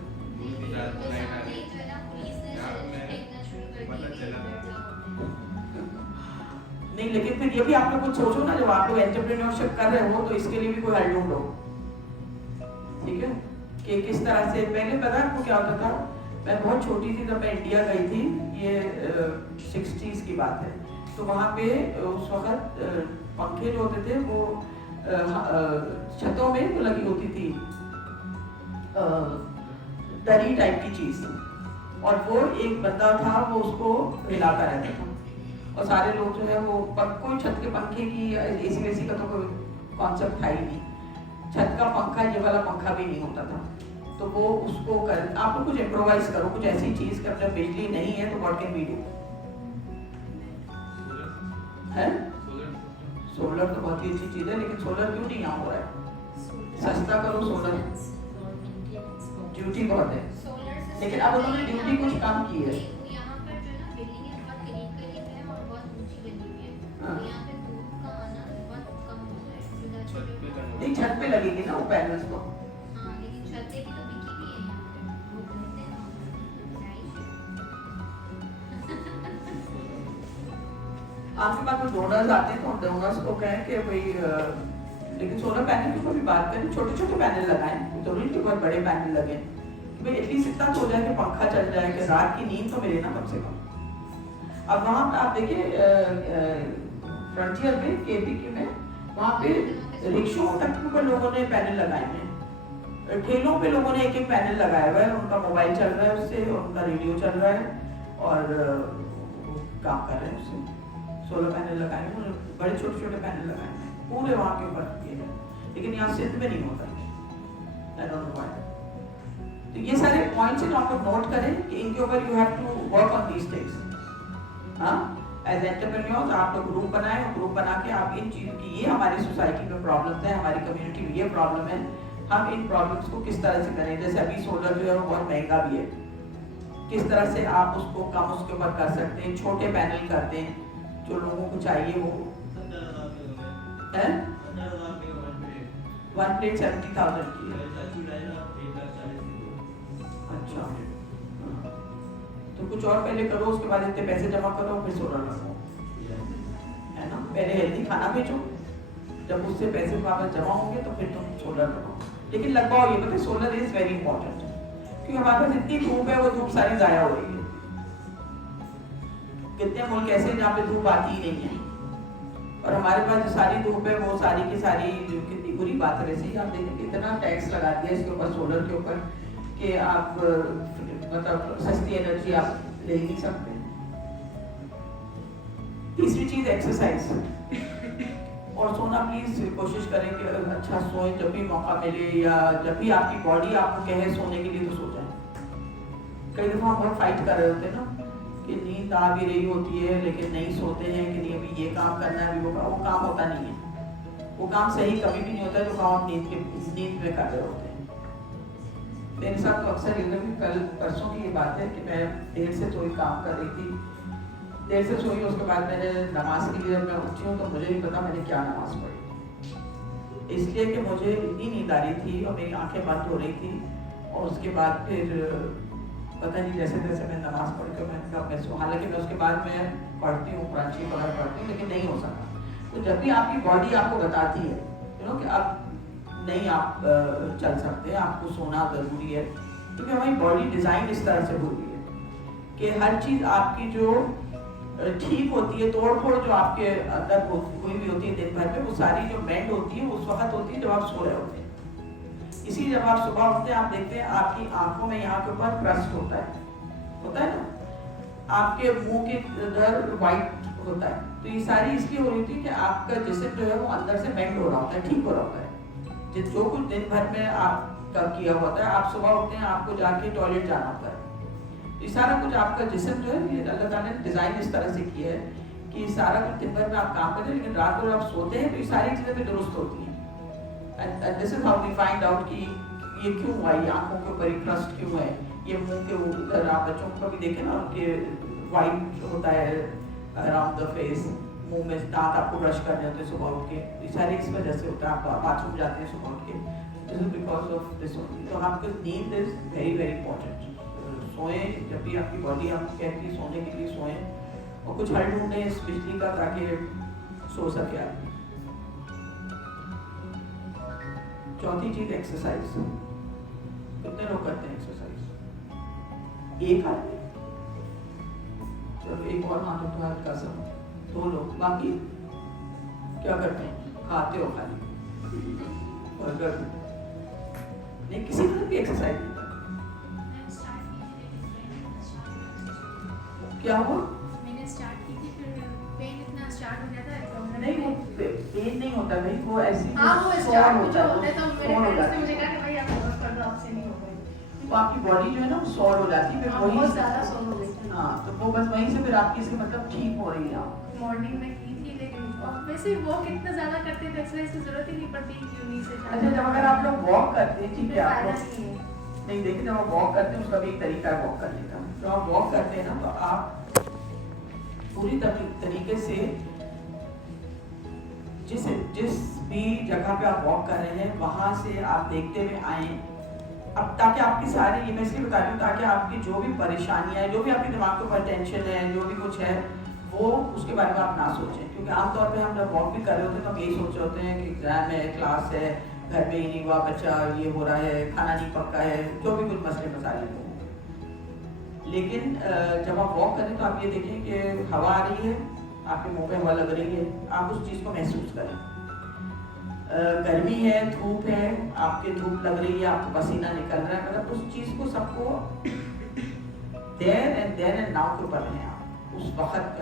नहीं लेकिन फिर ये भी आप लोग कुछ सोचो ना, जब आप लोग एंटरप्रेन्योरशिप कर रहे हो तो इसके लिए भी कोई हल ढूंढो, ठीक है? कि किस तरह से, पहले पता है आपको क्या होता था, मैं बहुत छोटी थी जब मैं इंडिया गई थी, ये 60s की बात है, तो वहाँ पे उस वक्त पंखे जो होते थे वो छतों में तो लगी होती थी दरी टाइप की चीज, और वो एक बंदा था वो उसको हिलाता रहता था, और सारे लोग जो है वो कोई छत के पंखे की एसी वेसी का तो कोई कॉन्सेप्ट था ही नहीं, छत का पंखा ये वाला पंखा भी नहीं होता था, तो वो उसको कर, आप लोग कुछ इम्प्रोवाइज करो, कुछ ऐसी चीज कि अपने बिजली नहीं है तो व्हाट कैन वी डू? है सोलर तो बहुत ही अच्छी चीज है, लेकिन सोलर क्यों नहीं यहाँ हो रहा है? सस्ता करो सोलर, ड्यूटी बहुत है, लेकिन अब उन्होंने ड्यूटी कुछ कम की है। यहाँ पर जो ना बिल्डिंग बहुत करीब है और बहुत ऊंची बिल्डिंग है, यहाँ पे धूप का आना बहुत कम होता है। नहीं छत पे लगेगी ना वो पैनल्स तो। हाँ लेकिन छत पे भी तो बिकी भी है यहाँ पे, वो कहते हैं आपके पास कोई डोनर्स आते हैं तो हम डोनर्स को कहें कि भाई लेकिन सोलर पैनल की कोई बात करें, छोटे छोटे पैनल लगाएं, जरूरी नहीं बहुत बड़े पैनल लगे, भाई एटलीस्ट इतना तो हो जाए कि पंखा चल जाए, कि रात की नींद तो मिले ना कम से कम। अब वहाँ पे आप देखिए फ्रंटियर में केपीके में वहाँ पे रिक्शों तक के ऊपर लोगों ने पैनल लगाए हैं, ठेलों पे लोगों ने एक एक पैनल लगाया हुआ है, उनका मोबाइल चल रहा है उससे, उनका रेडियो चल रहा है और काम कर रहे हैं उससे। सोलर पैनल लगाए हैं, बड़े छोटे छोटे पैनल लगाए हैं पूरे वहाँ के ऊपर किए हैं, लेकिन यहाँ सिंध में नहीं होता। I don't know why। तो ये सारे पॉइंट्स हैं आप लोग नोट करें कि इनके ऊपर you have to work on these things. हाँ एज एंटरप्रेन्योर्स आप लोग ग्रुप बनाएं, और ग्रुप बना के आप इन चीज़ों की, ये हमारी सोसाइटी में प्रॉब्लम है, हमारी कम्युनिटी में ये प्रॉब्लम है, हम इन प्रॉब्लम्स को किस तरह से करें। जैसे अभी सोलर जो है वो बहुत महंगा भी है, किस तरह से आप उसको कम उसके ऊपर कर सकते हैं, छोटे पैनल कर दें जो लोगों को चाहिए वो है। 1 प्लेट 70,000 की है। अच्छा तो कुछ और पहले करो, उसके बाद इतने पैसे जमा करो, फिर सोलर लगाओ, है ना? पहले हेल्दी खाना बेचो, जब उससे पैसे वापस जमा होंगे तो फिर तुम सोलर लगाओ, लेकिन लगवाओ। ये पता है सोलर इज वेरी इंपॉर्टेंट, क्योंकि हमारे पास इतनी धूप है, वो धूप सारी जाया हो रही है। कितने मुल्क ऐसे जहाँ पे धूप आती ही नहीं है, और हमारे पास जो सारी धूप है वो सारी की सारी, कितनी बुरी बात है। वैसे ही आप देखें कितना टैक्स लगा दिया इसके ऊपर, सोलर के ऊपर, कि आप मतलब सस्ती एनर्जी आप ले नहीं सकते। तीसरी चीज एक्सरसाइज और सोना। प्लीज कोशिश करें कि अच्छा सोएं, जब भी मौका मिले या जब भी आपकी बॉडी आपको कहे सोने के लिए तो सो जाए। कई दफा हम बहुत फाइट कर रहे होते हैं ना कि नींद आ भी रही होती है लेकिन नहीं सोते हैं कि नहीं अभी ये काम करना है, अभी वो काम होता नहीं है, वो काम सही कभी भी नहीं होता जो काम आप नींद में कर रहे होते हैं। मेरे साथ तो अक्सर इधर भी कल परसों की ये बात है कि मैं देर से सोई काम कर रही थी, देर से सोई, उसके बाद मैंने नमाज के लिए जब मैं उठी हूँ तो मुझे नहीं पता मैंने क्या नमाज पढ़ी, इसलिए कि मुझे इतनी नींद आ रही थी और मेरी आंखें बंद हो रही थी, और उसके बाद फिर पता नहीं जैसे जैसे मैं नमाज पढ़ के मैंने कहा मैं हालांकि मैं उसके बाद मैं पढ़ती हूँ, कुरान शरीफ वगैरह पढ़ती हूँ, लेकिन नहीं हो सका। तो जब भी आपकी बॉडी आपको बताती है कि अब नहीं आप चल सकते, आपको सोना ज़रूरी है, क्योंकि हमारी बॉडी डिज़ाइन इस तरह से हो रही है कि हर चीज़ आपकी जो ठीक होती है, तोड़ फोड़ जो आपके अंदर हुई भी होती है दिन भर में, वो सारी जो बेंड होती है उस वक्त होती है जब आप सो रहे होते हैं। इसी जब आप सुबह उठते हैं आप देखते हैं आपकी आंखों में यहाँ के ऊपर क्रस्ट होता है ना, आपके मुंह के इधर वाइट होता है। तो ये सारी इसलिए हो रही थी कि आपका जिस्म जो है वो अंदर से बेंड हो रहा होता है, ठीक हो रहा होता है। जो कुछ दिन भर में आपका किया होता है, आप सुबह उठते हैं आपको जाके टॉयलेट जाना होता है, ये सारा कुछ आपका जिस्म जो है ये अल्लाह ताला ने डिज़ाइन इस तरह से किया है कि सारा कुछ दिन भर में आप काम करते हैं, लेकिन रात को जब आप सोते हैं तो ये सारी चीज़ें भी दुरुस्त होती हैं। And this is how we find out कि ये क्यों हुआ, ये आंखों के ऊपर क्रस्ट क्यों है, ये मुंह के ऊपर आप बच्चों को कभी देखें ना, उनके वाइट होता है अराउंड द फेस, मुंह में दांत आपको ब्रश करने होते हैं सुबह उठ के, ये सारे इस वजह से होता है। आप बाथरूम जाते हैं सुबह उठ के, this is because of this only. तो आपको नींद इज वेरी वेरी इंपॉर्टेंट। सोएं, जब भी आपकी बॉडी आपको कहती है सोने के लिए सोएं, और कुछ हल ढूंढें इस बिजली का ताकि सो सके आप। चौथी चीज एक्सरसाइज। कितने लोग करते हैं एक्सरसाइज? एक आदमी, चलो एक और हाथ उठा हल्का सा, 2 लोग, बाकी क्या करते हैं? खाते हो खाली और कर नहीं, किसी तरह की एक्सरसाइज नहीं। क्या हुआ? मैंने स्टार्ट की थी, फिर पेन इतना स्टार्ट हो जाता है तो नहीं, वो पेन नहीं होता भाई, वो ऐसी हाँ वो स्टार्ट कुछ होता है, तो मेरे सॉर हो फ्रेंड्स ने जाती मुझे है। कहा कि भाई आप वर्क कर लो, आपसे नहीं हो पाएगी। वो आपकी बॉडी जो है ना वो सॉर हो जाती है, फिर हाँ, वही बहुत ज़्यादा सॉर हो गई थी। हाँ, तो वो बस वहीं से फिर आपकी इसका मतलब ठीक हो रही है आप। मॉर्निंग में की थी, लेकिन और वैसे वॉक इतना ज़्यादा करते थे, एक्सरसाइज की जरूरत ही नहीं पड़ती यूनी से। अच्छा, जब अगर आप लोग वॉक करते हैं, ठीक है, आप फायदा लोग नहीं है। नहीं देखिए, जब आप वॉक करते हैं उसका भी एक तरीका है वॉक करने का। जब आप वॉक करते हैं ना तो आप पूरी तरीके से जिस भी जगह पे आप वॉक कर रहे हैं वहां से आप देखते हुए आए, अब ताकि आपकी सारी, ये मैं इसलिए बता रही हूँ ताकि आपकी जो भी परेशानियां हैं, जो भी आपके दिमाग के ऊपर टेंशन है, जो भी कुछ है, वो उसके बारे में आप ना सोचें। क्योंकि आमतौर पे हम जब वॉक भी कर रहे होते हैं तो हम यही सोच रहे होते हैं कि एग्जाम है, क्लास है, घर में ही नहीं हुआ, बच्चा ये हो रहा है, खाना नहीं पक्का है, जो भी कुछ मसले मसाइल हो। लेकिन जब आप वॉक करें तो आप ये देखें कि हवा आ रही है, आपके मुंह पे हवा लग रही है, आप उस चीज़ को महसूस करें। गर्मी है, धूप है, आपके धूप लग रही है, आपको पसीना निकल रहा है, मतलब उस चीज़ को सबको देयर एंड नाउ के ऊपर हैं आप उस वक्त।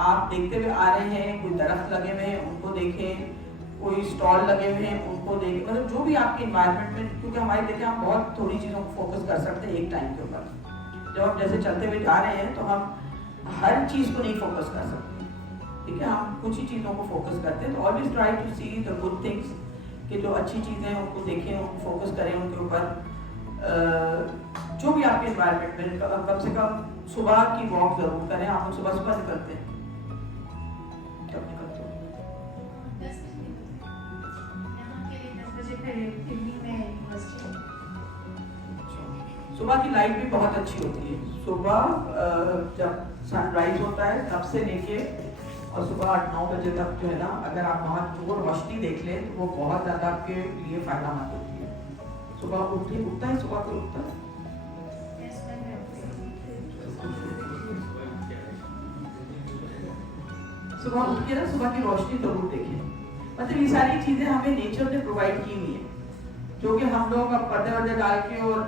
आप देखते हुए आ रहे हैं, कोई दरख्त लगे हुए हैं उनको देखें, कोई स्टॉल लगे हुए हैं उनको देखें, मतलब जो भी आपके इन्वायरमेंट में, क्योंकि हमारे देखें हम बहुत थोड़ी चीज़ों को फोकस कर सकते हैं एक टाइम के ऊपर। जब हम जैसे चलते हुए जा रहे हैं तो हम हर चीज़ को नहीं फोकस कर सकते, ठीक है, हम कुछ ही चीज़ों को फोकस करते हैं। तो always try to see the good things, कि जो अच्छी चीज़ें हैं उनको देखें, उनको फोकस करें उनके ऊपर। जो भी आपके इन्वायरमेंट में, कम से कम सुबह की वॉक जरूर करें। आप लोग सुबह सुबह निकलते हैं, कब निकलते हो? 10 बजे यहाँ के 10 बजे फिर दिल्ली में यूनिवर्सिटी। सुबह की लाइट भी बहुत अच्छी होती है। सुबह जब सनराइज होता है तब से लेके और सुबह 8-9 बजे तक जो है ना, अगर आप वहाँ वो रोशनी देख लें तो वो बहुत ज़्यादा आपके लिए फायदेमंद होती है। सुबह उठता है, सुबह को उठता है, सुबह उठ के ना सुबह की रोशनी जरूर देखें। मतलब ये सारी चीज़ें हमें नेचर ने प्रोवाइड की हुई है, जो कि हम लोग अब पर्दे वर्दे डाल के और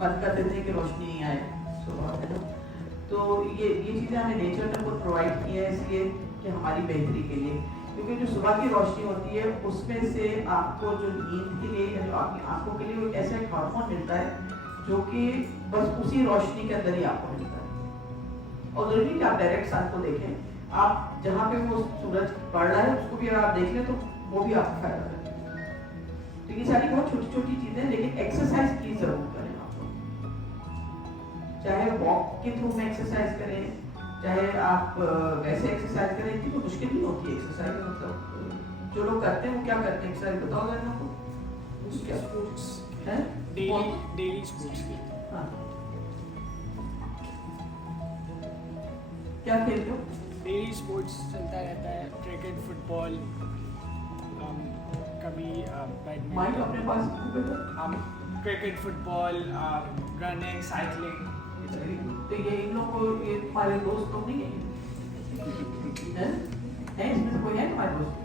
बंद कर देते हैं कि रोशनी नहीं आए सुबह, है ना। तो ये चीज़ें हमें नेचर ने खुद प्रोवाइड की है, इसलिए कि हमारी बेहतरी के लिए। क्योंकि जो सुबह की रोशनी होती है उसमें से आपको जो नींद के लिए या जो आपकी आंखों के लिए वो ऐसा एक हार्मोन मिलता है जो कि बस उसी रोशनी के अंदर ही आपको मिलता है। और जरूरी कि आप डायरेक्ट सन को देखें, आप जहाँ पे वो सूरज पड़ रहा है उसको भी अगर आप देख लें तो वो भी आपको फायदा करेगा। तो ये सारी बहुत छोटी छोटी चीज़ें, लेकिन एक्सरसाइज प्लीज जरूर करें आप लोग, चाहे वॉक के थ्रू में एक्सरसाइज करें, चाहे आप वैसे एक्सरसाइज करें। इतनी तो मुश्किल नहीं होती है एक्सरसाइज, मतलब जो लोग करते हैं वो क्या करते हैं एक्सरसाइज, बताओ जरा आपको। क्या स्पोर्ट्स है? डेली स्पोर्ट्स की। हाँ, क्या खेलते हो? डेली स्पोर्ट्स चलता रहता है, क्रिकेट, फुटबॉल, कभी माइंड बैडमिंटन, अपने पास cricket, football, running, cycling. Very good. तो ये इन लोगों को, ये तुम्हारे दोस्त लोग नहीं है? हैं इसमें से कोई है तुम्हारे दोस्त?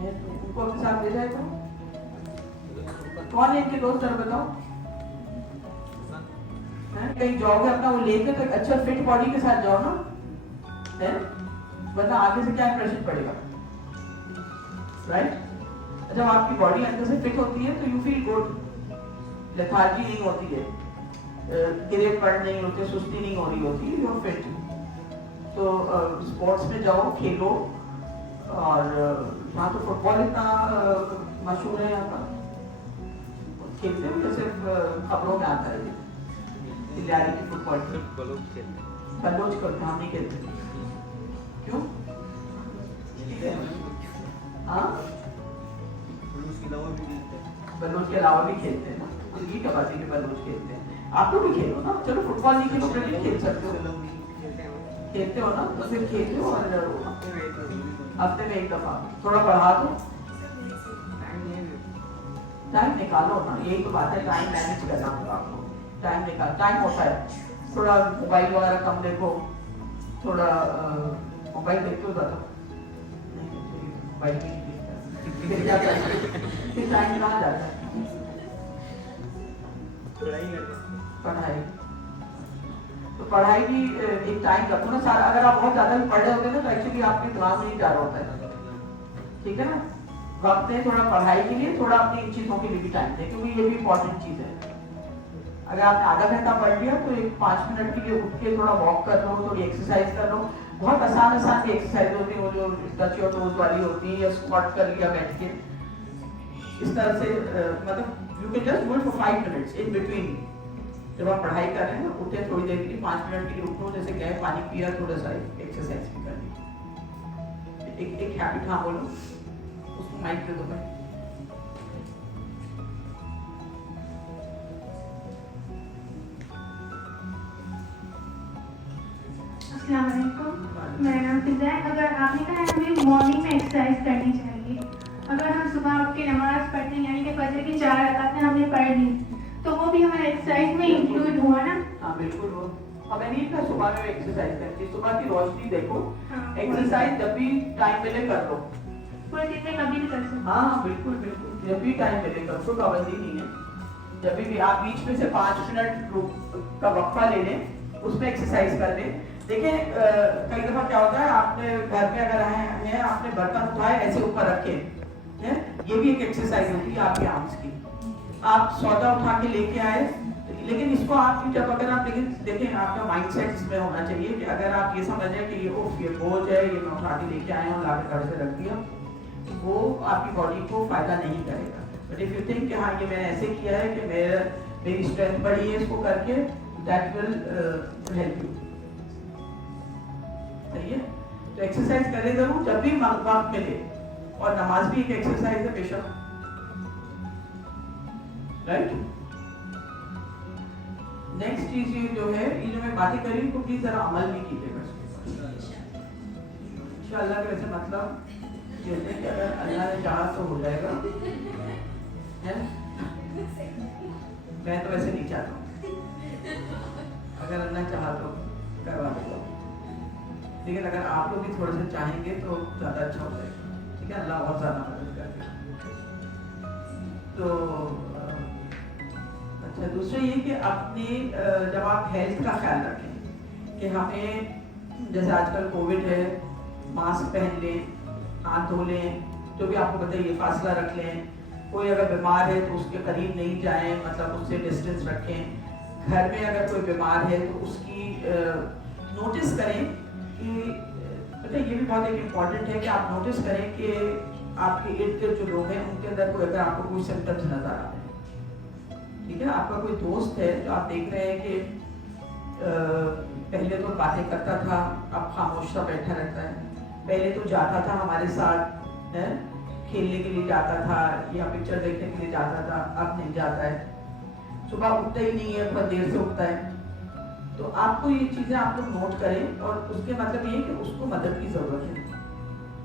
है तो उनको अपने साथ ले जाए तो कौन है इनके दोस्त, जरा बताओ। कहीं जाओगे अपना वो लेकर तो एक अच्छा फिट बॉडी के साथ जाओ ना, है? वरना आगे से क्या इंप्रेशन पड़ेगा, राइट? जब आपकी बॉडी अंदर से फिट होती है तो यू फील गुड, लेथार्जी नहीं होती है, गिरेट पड़ नहीं होते, सुस्ती नहीं हो रही होती, यू आर फिट। तो स्पोर्ट्स में जाओ, खेलो। और यहाँ तो फुटबॉल इतना मशहूर है, यहाँ का खेलते हो जैसे खबरों में आता है दिल्ली की फुटबॉल बलोच करते, हम नहीं खेलते। क्यों? हाँ, बलोच के अलावा भी खेलते हैं ना, दिल्ली का बात है कि बलोच खेलते हैं। आप तो भी खेलो ना, चलो फुटबॉल नहीं खेलो, क्रिकेट खेल सकते हो, खेलते हो ना, तो फिर खेलो और हफ्ते में एक दफा थोड़ा बढ़ा दो, टाइम निकालो ना, यही तो बात है, टाइम मैनेज करना होगा आपको। टाइम निकाल, टाइम होता है, थोड़ा मोबाइल वगैरह कम देखो, थोड़ा मोबाइल देखते हो ज़्यादा, मोबाइल फिर क्या करें, फिर टाइम कहाँ जाता है? पढ़ाई, तो पढ़ाई भी एक टाइम रखो ना सारा। अगर आप बहुत ज्यादा भी पढ़ रहे होते ना तो एक्चुअली आपके दिमाग में नहीं जा रहा होता है, ठीक है ना? वक्त है थोड़ा पढ़ाई के लिए, थोड़ा अपनी इन चीजों के लिए भी टाइम दें, क्योंकि ये भी इंपॉर्टेंट चीज है। अगर आपने आधा घंटा पढ़ लिया तो एक 5 मिनट के लिए उठ के थोड़ा वॉक कर लो, थोड़ी एक्सरसाइज कर लो। बहुत आसान आसान एक्सरसाइज होती है, वो जो टच योर टोज वाली होती है, या स्क्वाट कर लिया बैठ के, इस तरह से मतलब you can just do it for 5 minutes in between. जब आप पढ़ाई कर रहे हैं उठे थोड़ी देर के लिए, 5 मिनट के लिए उठो, जैसे गए पानी पिया, थोड़ा सा एक्सरसाइज भी कर ली। एक हैबिट, हाँ बोलो, उसको माइक दे दो भाई। अस्सलाम वालेकुम, मेरा नाम फिजा है। अगर आपने कहा है हमें मॉर्निंग में एक्सरसाइज करनी चाहिए, अगर हम सुबह उठ के नमाज पढ़ते हैं, यानी कि फजर की 4 रकातें हमने पढ़ ली, तो वो भी हमारे एक्सरसाइज में इंक्लूड हुआ ना? हाँ बिल्कुल, वो हमें नहीं था सुबह में एक्सरसाइज करनी चाहिए, सुबह की रोशनी देखो। हाँ, एक्सरसाइज जब भी टाइम मिले कर लो, पूरे दिन में कभी भी कर सकते। हाँ बिल्कुल बिल्कुल, जब भी टाइम मिले कर, कोई पाबंदी नहीं है। जब भी आप बीच में से 5 मिनट का वक्फा ले लें, उसमें एक्सरसाइज कर लें। देखिए कई दफा क्या होता है, आपने घर में अगर हैं, आपने बर्तन उठाए ऐसे ऊपर रखे हैं, ये भी एक एक्सरसाइज होती है आपके आर्म्स की। आप सौदा उठा के लेके आए, लेकिन इसको आप जब अगर आप लेकिन देखें, आपका माइंडसेट इसमें होना चाहिए कि अगर आप ये समझें कि ये बोझ है, ये मैं उठा के लेके आया हूँ, लाके घर से रख दिया, वो आपकी बॉडी को फायदा नहीं करेगा। बट इफ यू थिंक कि हाँ ये मैंने ऐसे किया है कि मेरी स्ट्रेंथ बढ़ी है इसको करके, दैट विल हेल्प यू। सही है? तो एक्सरसाइज करें जरूर जब भी वक्त मिले, और नमाज भी एक एक्सरसाइज है बेशक, राइट? नेक्स्ट चीज ये जो है, ये जो मैं बातें करी इनको प्लीज जरा अमल भी कीजिएगा इंशाअल्लाह। के वैसे मतलब कहते हैं कि अगर अल्लाह ने चाहा तो हो जाएगा, है? मैं तो वैसे नहीं चाहता हूँ, अगर अल्लाह चाहा तो करवा देगा, लेकिन अगर आप लोग भी थोड़े से चाहेंगे तो ज़्यादा अच्छा हो जाएगा, ठीक है? अल्लाह बहुत ज़्यादा मदद करेगा। तो अच्छा, दूसरा ये कि अपने जब आप हेल्थ का ख्याल रखें कि हमें जैसे आजकल कोविड है, मास्क पहन लें, हाथ धो लें, जो भी आपको बताइए, फासला रख लें, कोई अगर बीमार है तो उसके करीब नहीं जाएं, मतलब उससे डिस्टेंस रखें। घर में अगर कोई बीमार है तो उसकी नोटिस करें कि पता ये भी बहुत एक इम्पॉर्टेंट है कि आप नोटिस करें कि आपके इर्द गिर्द जो लोग हैं उनके अंदर कोई, अगर आपको कोई सिम्टम्स नजर आ रहे हैं, ठीक है? आपका कोई दोस्त है जो आप देख रहे हैं कि पहले तो बातें करता था, अब खामोश सा बैठा रहता है, पहले तो जाता था हमारे साथ, है? खेलने के लिए जाता था या पिक्चर देखने के लिए जाता था, अब नहीं जाता है, सुबह उठता ही नहीं है, बहुत देर से उठता है। तो आपको ये चीज़ें आप लोग नोट करें, और उसके मतलब ये कि उसको मदद की ज़रूरत है,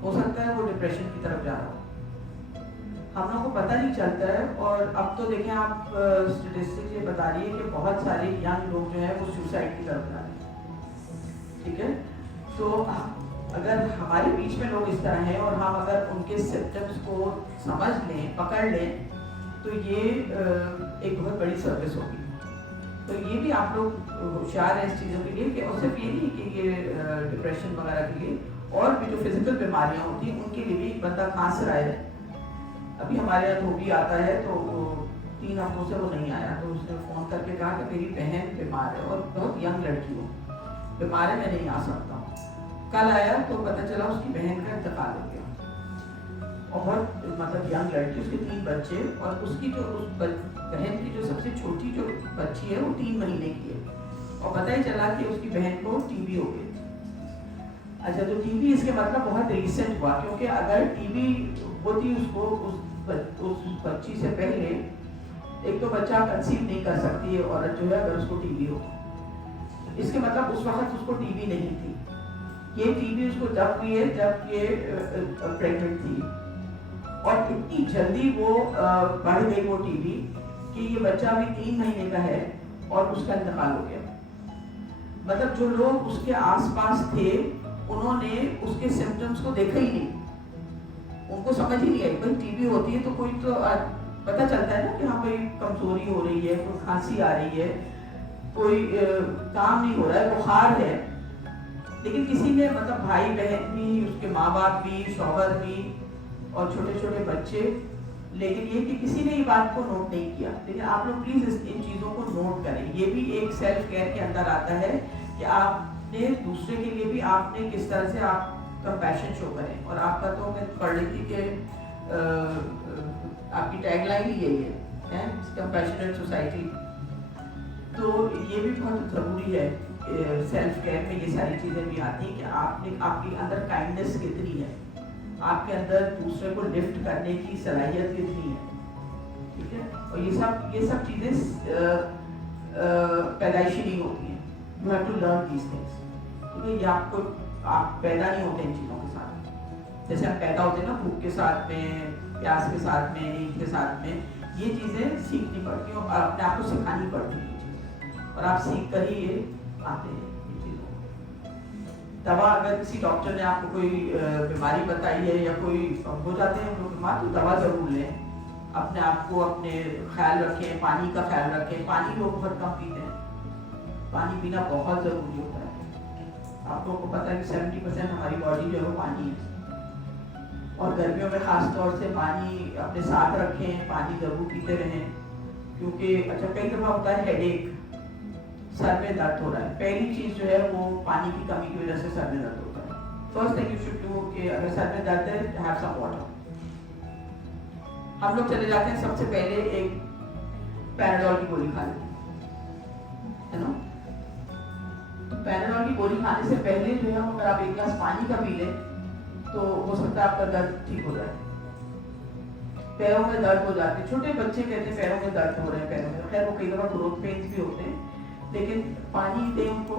हो सकता है वो डिप्रेशन की तरफ जा रहा हो, हम लोगों को पता नहीं चलता है। और अब तो देखें आप, स्टेटिस्टिक्स ये बता रही है कि बहुत सारे यंग लोग जो है वो सुसाइड की तरफ जा रहे हैं। ठीक है, तो अगर हमारे बीच में लोग इस तरह हैं और हम अगर उनके सिम्टम्स को समझ लें, पकड़ लें, तो ये एक बहुत बड़ी सर्विस होगी। तो ये भी आप लोग होशियार हैं इस चीज़ों के लिए कि और सिर्फ ये नहीं कि ये डिप्रेशन वगैरह के लिए, और भी जो फिजिकल बीमारियां होती हैं उनके लिए भी। एक बंदा खांस रहा है, अभी हमारे यहाँ धोबी आता है, तो 3 हफ्तों से वो नहीं आया, तो उसने फ़ोन करके कहा कि मेरी बहन बीमार है और बहुत यंग लड़की हो, बीमार है, मैं नहीं आ सकता हूँ। कल आया तो पता चला उसकी बहन का इंतकाल हो गया, और बहुत मतलब यंग लड़की, उसके 3 बच्चे, और उसकी जो उस बहन की जो सबसे छोटी जो बच्ची है वो 3 महीने की है, और पता ही चला कि उसकी बहन को टीबी हो गई। अच्छा, तो टीबी इसके मतलब बहुत रिसेंट हुआ, क्योंकि अगर टीबी होती उसको उस बच्ची से पहले, एक तो बच्चा कंसीव नहीं कर सकती है औरत जो है अगर उसको टीबी हो, इसके मतलब उस वक्त उसको टीबी नहीं थी। ये टीबी उसको जब हुई है जब ये प्रेग्नेंट थी, और इतनी जल्दी वो बढ़ गई वो टीबी कि ये बच्चा अभी 3 महीने का है और उसका इंतकाल हो गया। मतलब जो लोग उसके आसपास थे उन्होंने उसके सिम्टम्स को देखा ही नहीं, उनको समझ ही नहीं आई। भाई टीबी होती है तो कोई तो पता चलता है ना कि हाँ भाई कमजोरी हो रही है, कोई खांसी आ रही है, कोई काम नहीं हो रहा है, बुखार है, लेकिन किसी ने मतलब भाई बहन भी, उसके माँ बाप भी, शौहर भी और छोटे छोटे बच्चे, लेकिन ये कि किसी ने ये बात को नोट नहीं किया। लेकिन आप लोग प्लीज इन चीज़ों को नोट करें। ये भी एक सेल्फ केयर के अंदर आता है कि आपने दूसरे के लिए भी आपने किस तरह से आप कंपैशन शो करें। और आपका तो मैं पढ़ रही थी कि आपकी टैगलाइन ही यही है, कंपैशनेट सोसाइटी। तो ये भी बहुत ज़रूरी है, सेल्फ केयर में ये सारी चीज़ें भी आती हैं कि आपने आपके अंदर काइंडनेस कितनी है, आपके अंदर दूसरे को लिफ्ट करने की सलाहियत कितनी है। ठीक है, और ये सब चीज़ें पैदाइशी नहीं होती हैं, you have to learn these things. ठीक है, ये आप पैदा नहीं होते इन चीज़ों के साथ, जैसे हम पैदा होते हैं ना भूख के साथ में, प्यास के साथ में, नींद के साथ में, ये चीज़ें सीखनी पड़ती हैं और अपने आप को सिखानी पड़ती हैं ये चीज़ें, और आप सीख कर ही ये आते हैं ये चीज़ों। दवा, अगर किसी डॉक्टर ने आपको कोई बीमारी बताई है या कोई हो जाते हैं हम लोग बीमार, तो दवा ज़रूर लें, अपने आप को अपने ख्याल रखें, पानी का ख्याल रखें। पानी लोग बहुत कम पीते हैं, पानी पीना बहुत ज़रूरी होता है। आप लोगों को पता है कि 70% हमारी बॉडी जो है वो पानी है, और गर्मियों में ख़ास तौर से पानी अपने साथ रखें, पानी ज़रूर पीते रहें, क्योंकि अच्छा कई दफ़ा होता है हेडेक, सर में दर्द हो रहा है, पहली चीज़ जो है वो पानी की कमी की वजह से सर में दर्द होता है। First thing you should do कि अगर सर में दर्द है, हैव सम वाटर। हम लोग चले जाते हैं सबसे पहले एक पैराडोल की गोली खा लेते हैं, है ना। तो पैराडोल की गोली खाने से पहले जो है अगर आप 1 गिलास पानी का पी लें तो हो सकता है आपका दर्द ठीक हो जाए। पैरों में दर्द हो जाते हैं, छोटे बच्चे कहते हैं पैरों में दर्द हो रहे हैं, पैरों में, खैर वो कई दफ़ा ग्रोथ पेन्स भी होते हैं, लेकिन पानी दें उनको।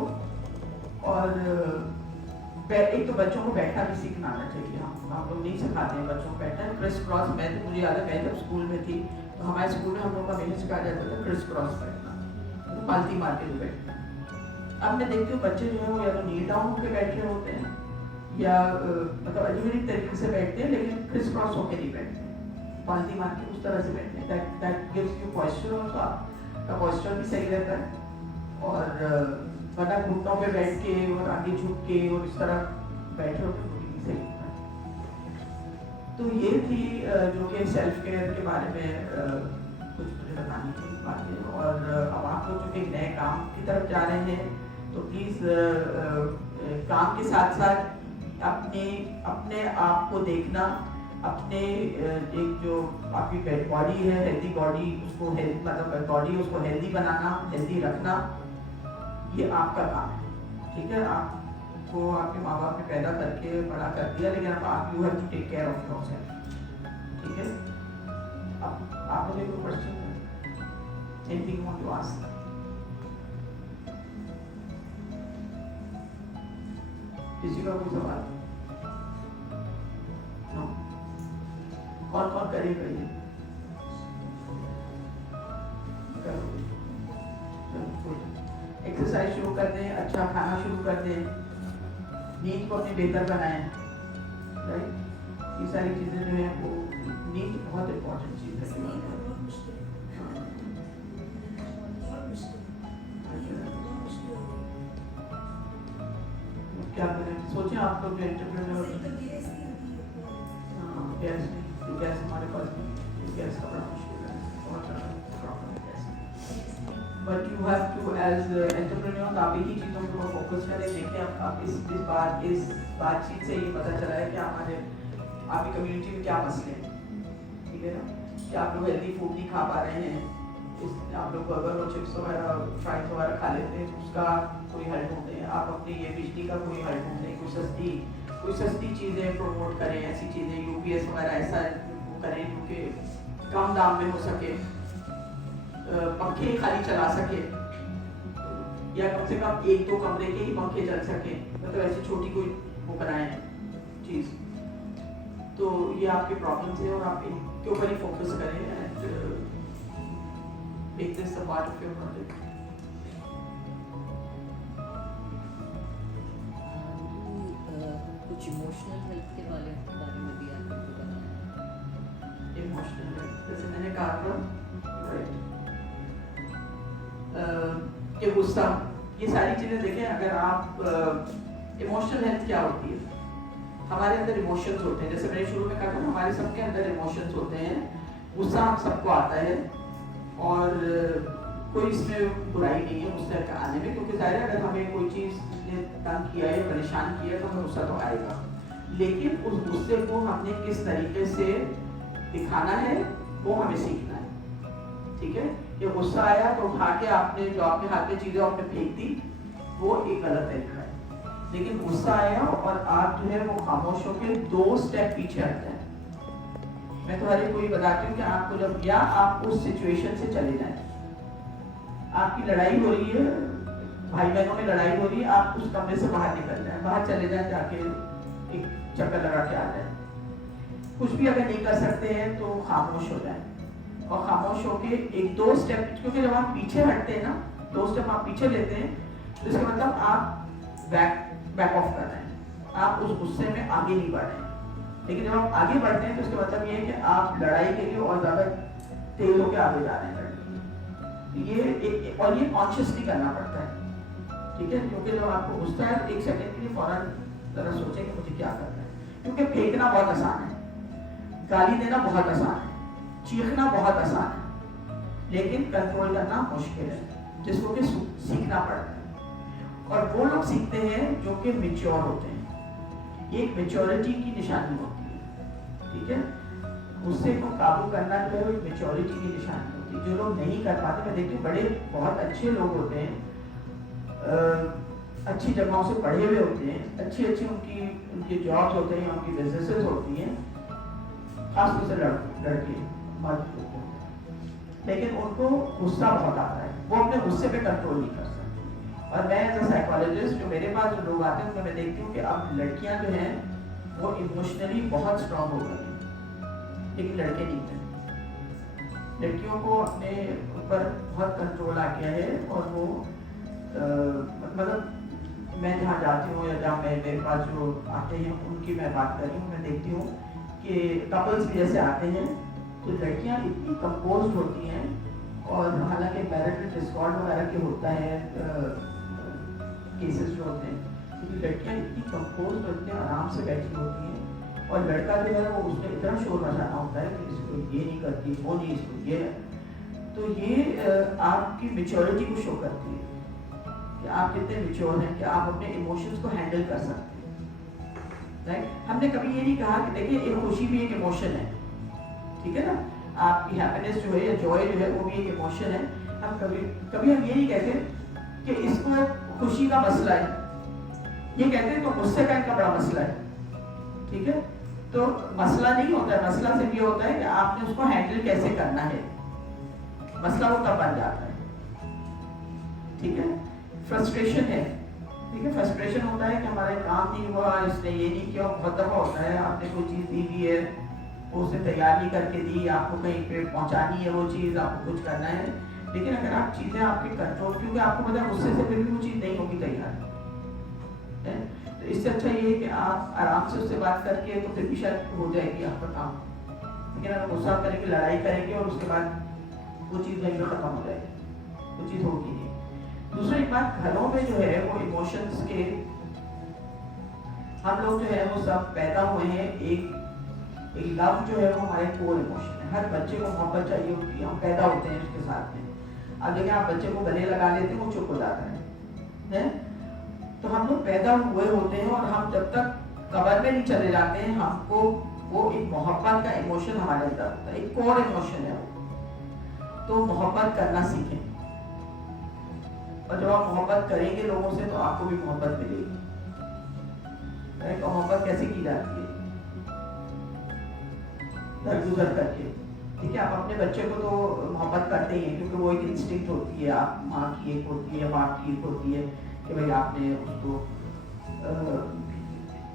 और एक तो बच्चों को बैठना भी सीखना आना चाहिए। हम लोग नहीं सिखाते हैं बच्चों को बैठना। क्रिस क्रॉस, मुझे याद है मैं जब स्कूल में थी तो हमारे स्कूल में हम लोग का हमेशा सिखाया जाता था क्रिस क्रॉस बैठना, तो पालती मार के जो बैठना। अब मैं देखती हूँ बच्चे जो है वो या तो नील डाउन होकर बैठ रहे होते हैं या मतलब अजीब तरीके से बैठते हैं, लेकिन क्रिस क्रॉस होकर नहीं बैठते, पालती मार के उस तरह से बैठते हैं। दैट गिव्स यू पॉस्चर, और आपका पॉस्चर भी सही रहता है। और वरना घुटनों पे बैठ के और आगे झुक के और इस तरह बैठे होते तो भी सही होता है। तो ये थी जो कि सेल्फ केयर के बारे में कुछ मुझे बतानी थी बातें। और अब आप लोग जो कि नए काम की तरफ जा रहे हैं तो प्लीज़ काम के साथ साथ अपने आप को देखना, अपने एक जो आपकी बॉडी है, हेल्दी बॉडी, उसको मतलब बॉडी उसको हेल्दी बनाना, हेल्दी रखना, ये आपका काम है। ठीक है, आपको आपके माँ बाप ने पैदा करके बड़ा कर दिया, लेकिन अब आप you have to take care of yourself. ठीक है, अब आप लोग कोई question, anything you want to ask? किसी का कोई सवाल? नो? कौन कौन करेगा ये? एक्सरसाइज शुरू कर दें, अच्छा खाना शुरू कर दें, नींद को अपनी बेहतर बनाएं, राइट? ये सारी चीज़ें जो हैं वो नींद बहुत इम्पोर्टेंट चीज़ है। क्या करें? सोचें आप लोग जो एंटरप्रेन्योर, गैस हमारे पास नहीं, गैस का बड़ा मुश्किल है, बहुत ज़्यादा प्रॉब्लम है gas. But you have to as entrepreneur आप एक ही चीज़ों पर फोकस करें। देखें आप इस बातचीत से ये पता चला है कि हमारे आपकी कम्युनिटी में क्या मसले हैं, ठीक है ना? कि आप लोग हेल्दी फूड नहीं खा पा रहे हैं, आप लोग बर्गर और चिप्स वगैरह फ्राइज वगैरह खा लेते हैं, उसका कोई हल ढूंढते हैं। आप अपनी ये बिजली का कोई हल ढूंढते हैं, कोई सस्ती चीज़ें प्रमोट करें, ऐसी चीज़ें यूपीएस वगैरह ऐसा करें जो कि कम दाम में हो सके, पंखे खाली चला सके, या कम से कम 1-2 कमरे के ही पंखे चल सके, मतलब ऐसी छोटी कोई वो बनाएं चीज़। तो ये आपके प्रॉब्लम्स है और आप इनके ऊपर ही फोकस करें and make this a part of your project. कुछ इमोशनल हेल्थ के बारे में भी आपको बताना है। इमोशनल हेल्थ जैसे मैंने कहा था, राइट, कि गुस्सा, ये सारी चीज़ें देखें। अगर आप इमोशनल हेल्थ क्या होती है? हमारे अंदर इमोशंस होते हैं, जैसे मैंने शुरू में कहा था, हमारे सबके अंदर इमोशंस होते हैं। गुस्सा हम सबको आता है और कोई इसमें बुराई नहीं है गुस्से का आने में, क्योंकि ज़ाहिर है अगर हमें कोई चीज़ ने तंग किया या परेशान किया तो हमें गुस्सा तो आएगा, लेकिन उस गुस्से को हमने किस तरीके से दिखाना है वो हमें सीखना है, ठीक है? ये गुस्सा आया तो उठा के आपने जो आपके हाथ में चीज़ें आपने फेंक दी, वो एक गलत तरीका है। लेकिन गुस्सा आया और आप जो है वो खामोश होकर 2 स्टेप पीछे हटते हैं। मैं तो हर एक को ये बताती हूँ कि आपको जब, या आप उस सिचुएशन से चले जाएं, आपकी लड़ाई हो रही है, भाई बहनों में लड़ाई हो रही है, आप उस कमरे से बाहर निकल जाएं, बाहर चले जाएं, जाके एक चक्कर लगा के आ जाएं। कुछ भी अगर नहीं कर सकते हैं तो खामोश हो जाएं और खामोश होके 1-2 स्टेप, क्योंकि जब आप पीछे हटते हैं ना, 2 स्टेप आप पीछे लेते हैं तो इसका मतलब आप बैक ऑफ कर रहे हैं, आप उस गुस्से में आगे नहीं बढ़ रहे हैं। लेकिन जब आप आगे बढ़ते हैं तो इसका मतलब ये है कि आप लड़ाई के लिए और ज़्यादा तेज होकर आगे जा रहे हैं लड़ने। और ये कॉन्शियसली करना पड़ता है, ठीक है? क्योंकि जब आपको गुस्सा है 1 सेकंड के लिए फौरन जरा सोचें कि मुझे क्या करना है, क्योंकि फेंकना बहुत आसान है, गाली देना बहुत आसान है, चीखना बहुत आसान है, लेकिन कंट्रोल करना मुश्किल है, जिसको कि सीखना पड़ता है। और वो लोग सीखते हैं जो कि मैच्योर होते हैं, ये एक मैच्योरिटी की निशानी होती है, ठीक है? गुस्से को काबू करना जो है वो एक मैच्योरिटी की निशानी होती है। जो लोग नहीं कर पाते, मैं देखती हूँ बड़े बहुत अच्छे लोग होते हैं, अच्छी जगहों से पढ़े हुए होते हैं, अच्छी उनकी जॉब्स होते हैं, उनकी बिजनेसेस होती हैं, खासतौर से लड़के मर्द होते हैं, लेकिन उनको गुस्सा बहुत आता है, वो अपने गुस्से पे कंट्रोल नहीं कर सकते। और मैं एज अ साइकोलॉजिस्ट, जो मेरे पास जो लोग आते हैं उनमें मैं देखती हूँ कि अब लड़कियाँ जो हैं वो इमोशनली बहुत स्ट्रांग हो गई हैं, लेकिन लड़के नहीं हैं। लड़कियों को अपने ऊपर बहुत कंट्रोल आ गया है और वो मतलब मैं जहाँ जाती हूँ या जहाँ मेरे पास जो आते हैं उनकी मैं बात कर रही हूँ, मैं देखती हूँ कि कपल्स भी जैसे आते हैं तो लड़कियाँ इतनी कंपोज होती हैं, और हालांकि मैरिटल डिस्कॉर्ड वगैरह के होता है केसेस जो होते हैं, क्योंकि लड़कियाँ इतनी कंपोज और इतने आराम से बैठी होती हैं, और लड़का जो है वो उसमें इतना शोर मचाना होता है कि इसको ये नहीं करती, वो नहीं, इसको ये है। तो ये आपकी मैच्योरिटी को शो करती है कि आप कितने मैच्योर हैं, कि आप अपने इमोशंस को हैंडल कर सकते हैं, राइट? हमने कभी ये नहीं कहा कि देखिए एक खुशी भी एक इमोशन है, ठीक है ना? आपकी हैप्पीनेस जो है या जॉय जो है वो भी एक इमोशन है। हम कभी हम ये नहीं कहते कि इसको खुशी का मसला है, ये कहते हैं तो गुस्से का इनका बड़ा मसला है, ठीक है? तो मसला नहीं होता है, मसला सिर्फ ये होता है कि आपने उसको हैंडल कैसे करना है, मसला वो तब बन जाता है, ठीक है? फ्रस्ट्रेशन है, ठीक है? फ्रस्ट्रेशन होता है कि हमारा काम नहीं हुआ, इसने ये नहीं किया। बहुत दफा होता है आपने कोई चीज़ दी हुई है, वो उसे तैयार नहीं करके दी, आपको कहीं पे पहुंचानी है वो चीज़, आपको कुछ करना है। लेकिन अगर आप चीज़ें आपके कंट्रोल, क्योंकि आपको पता है गुस्से से फिर भी वो चीज़ नहीं होगी तैयार है, तो इससे अच्छा ये है कि आप आराम से उससे बात करके तो फिर भी शायद हो जाएगी आपका काम। लेकिन अगर गुस्सा करेंगे, लड़ाई करेंगे और उसके बाद वो चीज़ वहीं पर ख़त्म हो जाएगी, वो चीज़ होगी नहीं। दूसरी बात, घरों में जो है वो इमोशंस के, हम लोग जो है वो सब पैदा हुए हैं, एक लव जो है वो हमारे कोर इमोशन है। हर बच्चे को मोहब्बत चाहिए होती है, हम पैदा होते हैं उसके साथ में। अब देखिए आप बच्चे को गले लगा लेते हैं वो चुप हो जाता है? तो हम लोग पैदा हुए होते हैं और हम जब तक कब्र में नहीं चले जाते हैं, हमको वो एक मोहब्बत का इमोशन हमारे अंदर होता है, एक कोर इमोशन है वो। तो मोहब्बत करना सीखें, और जब आप मोहब्बत करेंगे लोगों से तो आपको भी मोहब्बत मिलेगी। तो मोहब्बत कैसे की जाती है? गुजर करके, ठीक है। आप अपने बच्चे को तो मोहब्बत करते ही हैं, क्योंकि वो एक इंस्टिंक्ट होती है, आप माँ की एक होती है, बाप की एक होती है कि भाई आपने उसको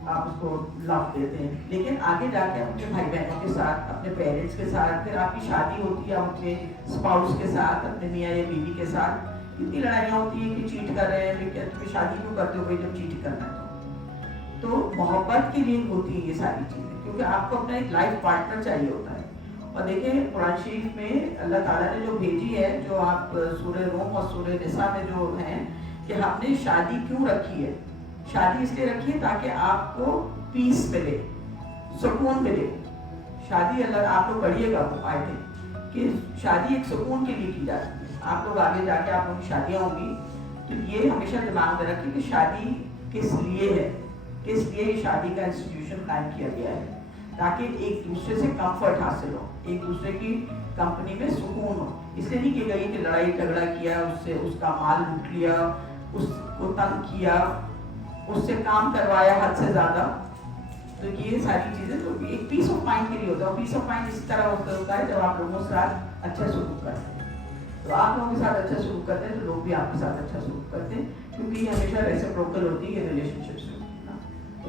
आप उसको लव देते हैं। लेकिन आगे जाके अपने भाई बहनों के साथ, अपने पेरेंट्स के साथ, फिर आपकी शादी होती है, आप अपने स्पाउस के साथ, अपने मियाँ या बीवी के साथ इतनी लड़ाइयाँ होती हैं कि चीट कर रहे हैं, फिर क्या तुम्हें शादी क्यों करते हो भाई जब चीट करना है तो मोहब्बत के लिए होती है ये सारी चीज़ें, क्योंकि आपको अपना एक लाइफ पार्टनर चाहिए होता है। और देखिए कुरान शरीफ में अल्लाह ताला ने जो भेजी है, जो आप सूरह रूम और सूरह निसा में जो हैं कि हमने शादी क्यों रखी है, शादी इसलिए रखी है ताकि आपको पीस मिले, सुकून मिले। शादी अल्लाह, आप लोग पढ़िएगा वो आयतें कि शादी एक सुकून के लिए की जाती है। आप लोग आगे जाके आप लोगों की शादियाँ होंगी तो ये हमेशा दिमाग में रखें कि शादी किस लिए है, किस लिए ये शादी का इंस्टीट्यूशन कायम किया गया है, ताकि एक दूसरे से कंफर्ट हासिल हो, एक दूसरे की कंपनी में सुकून हो। इसलिए नहीं किया गया कि लड़ाई झगड़ा किया, उससे उसका माल लूट लिया, उसको तंग किया, उससे काम करवाया हद से ज़्यादा। तो ये सारी चीज़ें तो एक पीस ऑफ माइंड के लिए होता है। पीस ऑफ माइंड इस तरह होता है जब आप लोगों के साथ अच्छा सलूक करते हैं। तो आप लोगों के साथ अच्छा सलूक करते हैं तो लोग भी आपके साथ अच्छा सलूक करते हैं, क्योंकि ये हमेशा रेसिप्रोकल होती है रिलेशनशिप्स में।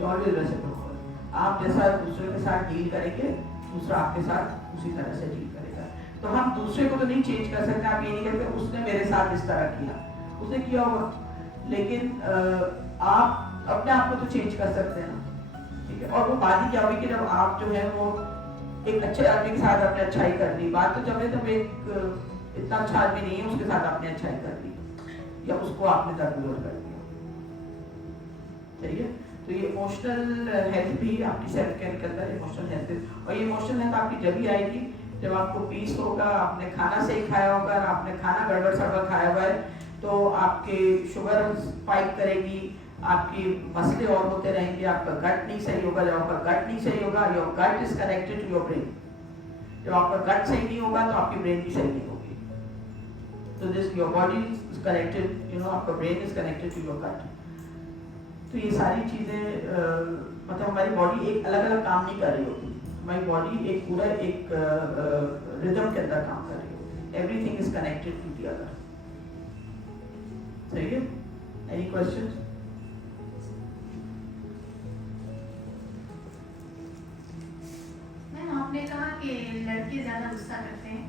Always reciprocal. आप जैसा दूसरे के साथ डील करेंगे, दूसरा आपके साथ उसी तरह से डील करेगा। तो हम दूसरे को तो नहीं चेंज कर सकते। आप ये नहीं कहते उसने मेरे साथ इस तरह किया, उसने किया होगा, लेकिन आप अपने आप को तो चेंज कर सकते हैं ना, ठीक है। और वो बात ही क्या हुई कि जब आप जो है वो एक अच्छे आदमी के साथ आपने अच्छाई कर ली, बात तो जब है तब एक इतना अच्छा आदमी नहीं है उसके साथ आपने अच्छाई कर ली या उसको आपने दरगुजर कर दिया, सही है। तो ये इमोशनल हेल्थ भी आपकी सेल्फ केयर के अंदर इमोशनल हेल्थ, और ये इमोशनल हेल्थ आपकी जब भी आएगी जब आपको पीस होगा, आपने खाना सही खाया होगा। आपने खाना गड़बड़ सड़बड़ खाया हुआ है तो आपके शुगर स्पाइक करेगी, आपकी मसले और होते रहेंगे, आपका गट नहीं सही होगा। जब आपका गट नहीं सही होगा, your gut is connected to your brain. जब आपका गट सही नहीं होगा तो आपकी ब्रेन भी सही नहीं होगी। तो this your body is connected, you know, आपका brain is connected to your gut. तो ये सारी चीज़ें मतलब हमारी बॉडी एक अलग अलग काम नहीं कर रही होती, हमारी बॉडी एक पूरा एक रिदम के अंदर काम कर रही होती है। Everything is connected to the other, सही है। Any questions? मैम आपने कहा कि लड़के ज़्यादा गुस्सा करते हैं,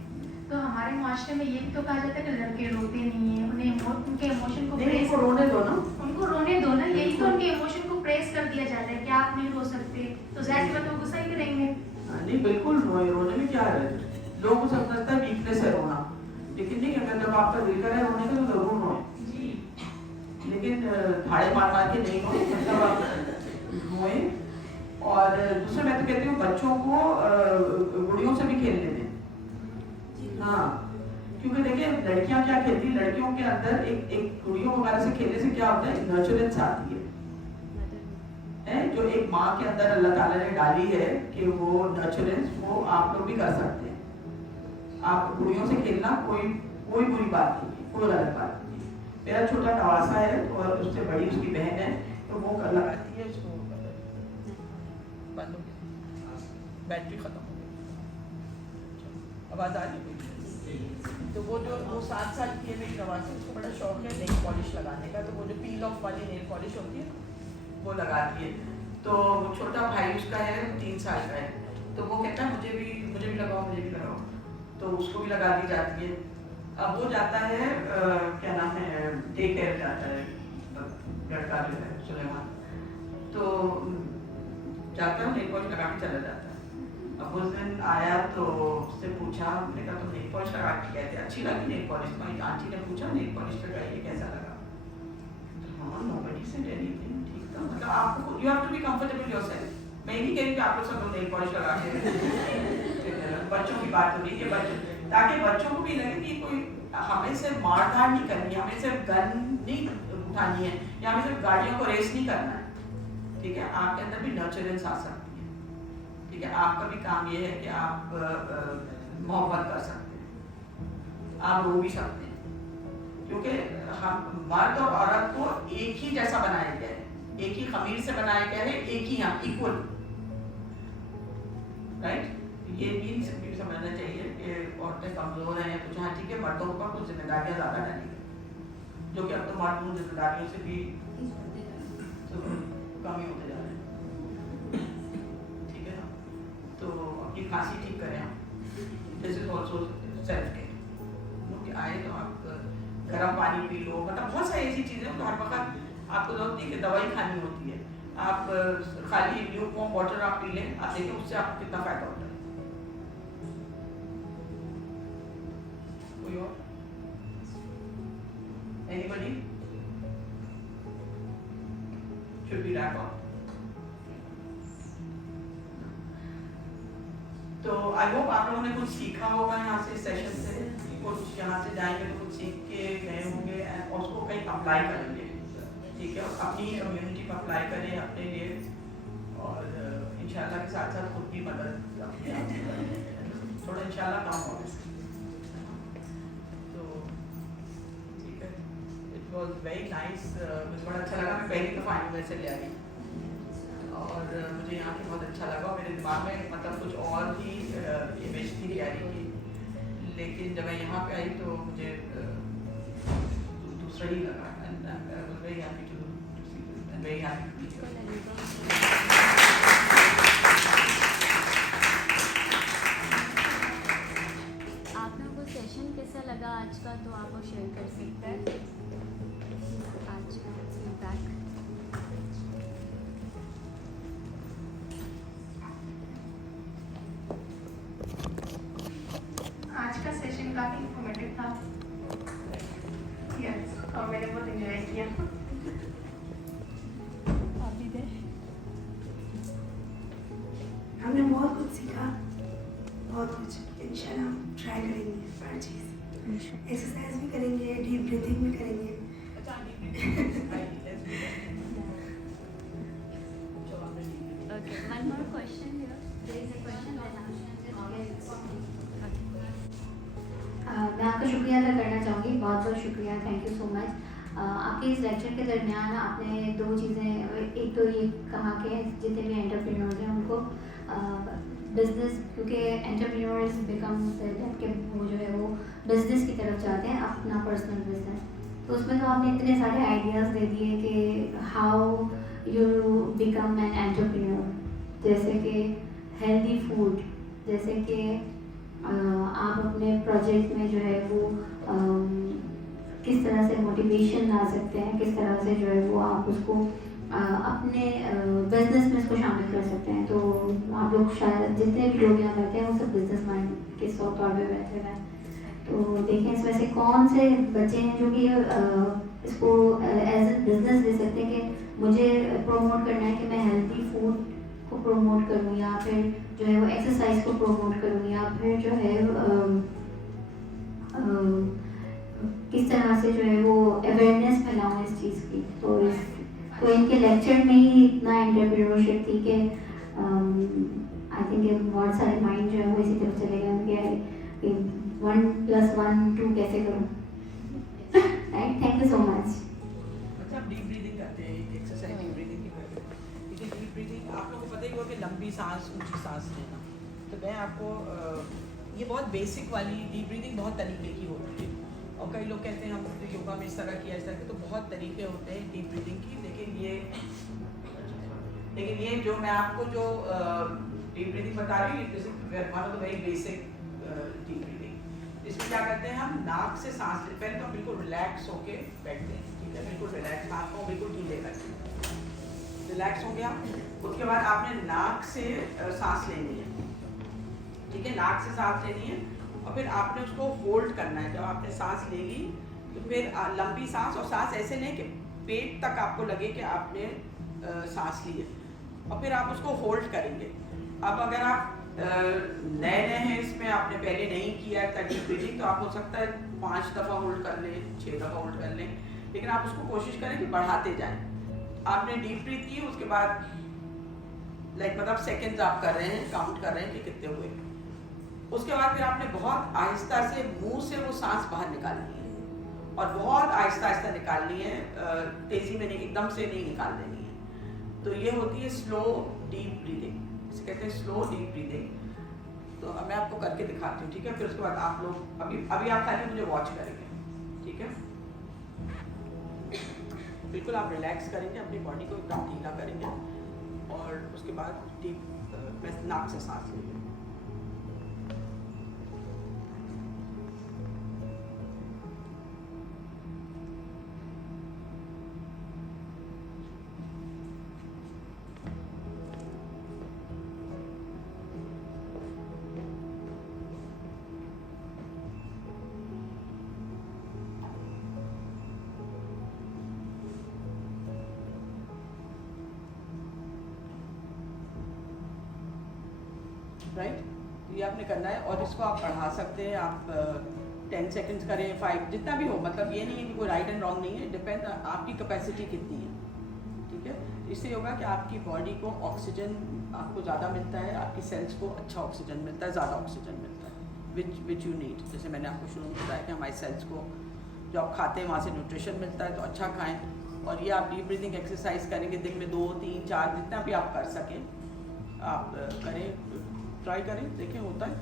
तो हमारे माशरे में ये भी तो कहा जाता है कि लड़के रोते नहीं हैं, उन्हें उनके इमोशन को प्रेस रोने दो ना, उनको रोने दो ना, यही तो उनके इमोशन को प्रेस कर दिया जाता है कि आप नहीं रो सकते, तो जाहिर बात है वो गुस्सा ही करेंगे। नहीं बिल्कुल, रोने में क्या है, लोगों को समझता है वीकनेस है रोना, लेकिन नहीं, अगर जब आपका दिल करे रोने का तो जरूर रोए, लेकिन धाड़े मार मार के नहीं रोए, मतलब आप रोए। और दूसरा मैं तो कहती हूँ बच्चों को गुड़ियों से भी खेलने दें, हाँ, क्योंकि देखिए लड़कियां क्या खेलती, लड़कियों के अंदर एक गुड़ियों वगैरह से खेलने से क्या होता है, नर्चरेंस आती है, जो एक माँ के अंदर अल्लाह ताला ने डाली है कि वो नर्चरेंस वो आप लोग भी कर सकते हैं। आप गुड़ियों से खेलना कोई बुरी बात नहीं है, कोई गलत बात नहीं है। मेरा छोटा नवासा है और उससे बड़ी उसकी बहन है, तो वो लगाती है उसको, बंद हो गया, बैटरी खत्म हो गई, आवाज आ रही है। तो वो जो वो 7 साल की है मेरी नवासी, उसको बड़ा शौक है नेल पॉलिश लगाने का, तो वो जो पील ऑफ वाली नेल पॉलिश होती है वो लगाती है। तो छोटा भाई उसका है 3 साल का है, तो वो कहता है मुझे भी तो उसको भी लगा दी जाती है। अब वो जाता है क्या नाम है, डे केयर जाता है लड़का जो है सुलेमान, तो जाता है नेल पॉलिश लगा के चला जाता है। अब उस दिन आया तो उससे पूछा, मैंने कहा तुम नेल पॉलिश लगा के गए थे, अच्छी लगी नेल पॉलिश? तुम्हारी आंटी ने पूछा नेल पॉलिश लगाइए कैसा लगा? हाँ, नोबडी सेड एनीथिंग, ठीक था। मतलब आपको you have to be comfortable yourself. मैं नहीं कह रही कि आप लोग सब नेल पॉलिश लगा के बच्चों की बात हो रही है, बच्चों, ताकि बच्चों को भी लगे कि कोई हमें सिर्फ मारधाड़ नहीं करनी है, हमें सिर्फ गन नहीं उठानी है, या हमें सिर्फ गाड़ियों को रेस नहीं करना है। ठीक है, आपके अंदर भी नर्चरेंस आ सकती है। ठीक है, आपका भी काम ये है कि आप मोहब्बत कर सकते हैं, आप रो भी सकते हैं, क्योंकि हम मर्द और औरत को एक ही जैसा बनाया गया है, एक ही खमीर से बनाया गया है, एक ही यहाँ इक्वल, राइट। ये इन सब भी समझना चाहिए कि औरतें कमजोर हैं या कुछ। हाँ ठीक है, मर्दों के ऊपर कुछ जिम्मेदारियाँ ज़्यादा डाली हैं, जो कि अब तो मर्द उन जिम्मेदारियों से भी तो कम ही होते जा रहे हैं। ठीक है ना, तो अपनी खांसी ठीक करें आप, this is also self care. कि आए तो आप गर्म पानी पी लो, मतलब बहुत सारी ऐसी चीज़ें तो हर वक्त आपको जरूरत नहीं कि दवाई खानी होती है। आप खाली ल्यूकवार्म वाटर आप पी लें, आप देखें उससे आपको कितना फायदा होता है। कोई और? Anybody? Should we wrap up? तो आई होप आप लोगों ने कुछ सीखा होगा यहाँ से, सेशन से कुछ यहाँ से जाएंगे तो कुछ सीख के गए होंगे और उसको कहीं अप्लाई करेंगे। ठीक है, अपनी कम्युनिटी में अप्लाई करें अपने लिए, और इंशाल्लाह के साथ साथ खुद की मदद थोड़ा इंशाल्लाह काम होगा। तो ठीक है, इट वाज वेरी नाइस, मुझे बड़ा अच्छा लगा। मैं पहली दफ़ा आई वैसे ले आई और मुझे यहाँ के बहुत अच्छा लगा। मेरे दिमाग में मतलब कुछ और ही इमेज थी तैयारी की, लेकिन जब मैं यहाँ पे आई तो मुझे दूसरा ही लगा। And I was very happy to see this and very happy to be आप लोगों को सेशन कैसा लगा आज का, तो आप वो शेयर कर सकते हैं आज का फीडबैक। आज का सेशन काफ़ी इंफॉर्मेटिव था। यस, और मैंने बहुत एंजॉय किया। हमने बहुत कुछ सीखा, बहुत कुछ। इंशाल्लाह हम ट्राई करेंगे हर चीज़, एक्सरसाइज भी करेंगे, डीप ब्रीथिंग भी करेंगे। Okay, one more question here. There is a question that मैं आपका शुक्रिया अदा करना चाहूँगी, बहुत बहुत शुक्रिया, थैंक यू सो मच। आपके इस लेक्चर के दरमियान आपने दो चीज़ें, एक तो ये कहा कि जितने भी एंटरप्रेन्योर्स हैं उनको बिजनेस, क्योंकि एंटरप्रेन्योर्स बिकम के वो जो है वो बिजनेस की तरफ जाते हैं, अपना पर्सनल बिजनेस। तो उसमें तो आपने इतने सारे आइडियाज़ दे दिए कि how you become an entrepreneur, जैसे कि हेल्दी फूड, जैसे कि आप अपने प्रोजेक्ट में जो है वो किस तरह से मोटिवेशन ला सकते हैं, किस तरह से जो है वो आप उसको अपने बिजनेस में इसको शामिल कर सकते हैं। तो आप लोग शायद जितने भी लोग यहाँ बैठे हैं वो सब बिजनेस माइंड के तौर पे बैठे हुए हैं। तो देखें इसमें से कौन से बच्चे हैं जो कि इसको एज ए बिजनेस ले सकते हैं कि मुझे प्रोमोट करना है कि मैं हेल्दी फूड को प्रोमोट करूँ, या फिर जो है वो एक्सरसाइज को प्रोमोट करूँ, या फिर जो है किस तरह से जो है वो अवेयरनेस फैलाऊँ इस चीज़ की। तो इनके लेक्चर में ही इतना एंटरप्रेन्योरशिप थी कि आई थिंक बहुत सारे माइंड जो है वो इसी तरफ चले गए उनके 1+1 2 कैसे करूँ। Right, thank you so much. अच्छा, डीप ब्रीदिंग करते हैं, एक्सरसाइज डीप ब्रीदिंग की करते हैं। देखिए डीप ब्रीदिंग आप लोगों को पता ही होगा कि लंबी सांस, ऊंची सांस लेना। तो मैं आपको ये बहुत बेसिक वाली डीप ब्रीदिंग बहुत तरीके की होती है, और कई लोग कहते हैं हम तो योगा में इस तरह किया, इस तरह के, तो बहुत तरीके होते हैं डीप ब्रीदिंग की। लेकिन ये जो मैं आपको जो डीप ब्रीदिंग बता रही हूँ, one of the very basic deep breathing. इसमें क्या करते हैं हम नाक से सांस लेते हैं, तो हम बिल्कुल रिलैक्स होके बैठते हैं, ठीक है, बिल्कुल रिलैक्स, हाथ को बिल्कुल ढीले करते हैं, रिलैक्स हो गया। उसके बाद आपने नाक से सांस लेनी है, ठीक है, नाक से सांस लेनी है और फिर आपने उसको होल्ड करना है। जब आपने सांस ले ली तो फिर लंबी सांस, और सांस ऐसे नहीं कि पेट तक आपको लगे कि आपने सांस ली है, और फिर आप उसको होल्ड करेंगे। अब अगर आप नए हैं इसमें, आपने पहले नहीं किया है डीप ब्रीथिंग, तो आप हो सकता है 5 दफ़ा होल्ड कर लें, 6 दफ़ा होल्ड कर लें, लेकिन आप उसको कोशिश करें कि बढ़ाते जाएं। आपने डीप ब्रीथ की, उसके बाद मतलब सेकंड्स आप कर रहे हैं, काउंट कर रहे हैं कि कितने हुए। उसके बाद फिर आपने बहुत आहिस्ता से मुंह से वो सांस बाहर निकालनी है, और बहुत आहिस्ता आहिस्ता निकालनी है, तेज़ी में नहीं, एकदम से नहीं निकाल देनी है। तो ये होती है स्लो डीप ब्रीदिंग, इसे कहते हैं स्लो डीप ब्रीदिंग। तो अब मैं आपको करके दिखाती हूँ, ठीक है, फिर उसके बाद आप लोग अभी आप खाली मुझे वॉच करेंगे, ठीक है। बिल्कुल आप रिलैक्स करेंगे, अपनी बॉडी को एकदम ढीला करेंगे, और उसके बाद डीप नाक से सांस लेंगे। राइट, ये आपने करना है, और इसको आप बढ़ा सकते हैं, आप 10 सेकंड्स करें, 5, जितना भी हो, मतलब ये नहीं है कि कोई राइट एंड रॉन्ग नहीं है, डिपेंड आपकी कैपेसिटी कितनी है, ठीक है। इससे होगा कि आपकी बॉडी को ऑक्सीजन आपको ज़्यादा मिलता है, आपकी सेल्स को अच्छा ऑक्सीजन मिलता है, ज़्यादा ऑक्सीजन मिलता है, विच यू नीड। जैसे मैंने आपको शुरू में बताया कि हमारी सेल्स को जो आप खाते हैं वहाँ से न्यूट्रिशन मिलता है, तो अच्छा खाएँ। और ये आप डीप ब्रीथिंग एक्सरसाइज करेंगे, दिन में 2, 3, 4 जितना भी आप कर सकें आप करें, ट्राई करें, देखें होता है।